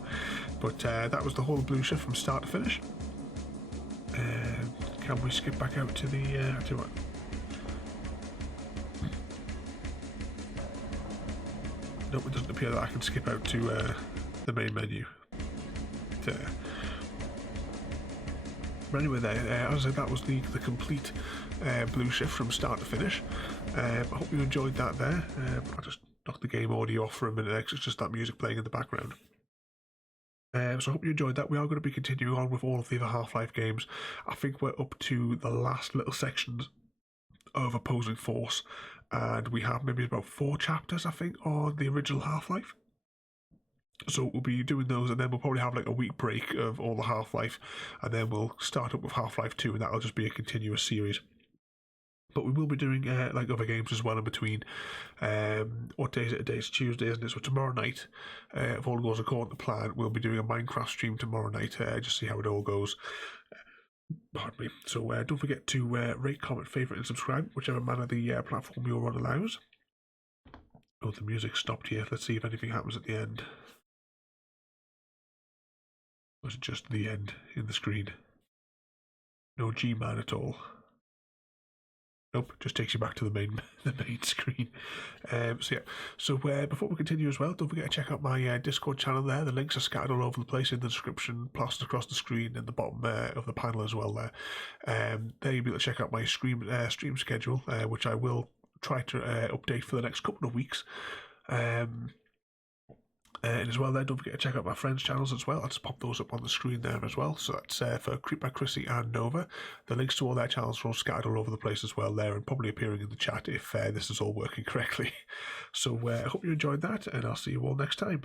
but that was the whole Blue Shift from start to finish. Can we skip back out to the, to what? Nope, it doesn't appear that I can skip out to the main menu. But anyway, there, as I said, that was the complete Blue Shift from start to finish. I hope you enjoyed that there. I'll just knock the game audio off for a minute next. It's just that music playing in the background. So I hope you enjoyed that. We are going to be continuing on with all of the other Half-Life games. I think we're up to the last little sections of Opposing Force, and we have maybe about 4 chapters, I think, on the original Half-Life. So we'll be doing those, and then we'll probably have like a week break of all the Half-Life, and then we'll start up with Half-Life 2, and that'll just be a continuous series. But we will be doing like other games as well in between. What day is it? Today is Tuesday, isn't it? So tomorrow night, if all goes according to plan, we'll be doing a Minecraft stream tomorrow night. Just see how it all goes. Pardon me. So don't forget to rate, comment, favourite, and subscribe, whichever manner the platform you're on allows. Oh, the music stopped here. Let's see if anything happens at the end. Or is it just the end in the screen? No G-Man at all. Nope, just takes you back to the main screen. So before we continue as well, don't forget to check out my Discord channel there. The links are scattered all over the place in the description, plastered across the screen and the bottom of the panel as well there. There you'll be able to check out my stream schedule, which I will try to update for the next couple of weeks. And as well there, don't forget to check out my friends' channels as well. I'll just pop those up on the screen there as well. So that's for Creep by Chrissy and Nova. The links to all their channels are all scattered all over the place as well there, and probably appearing in the chat if this is all working correctly. So I hope you enjoyed that, and I'll see you all next time.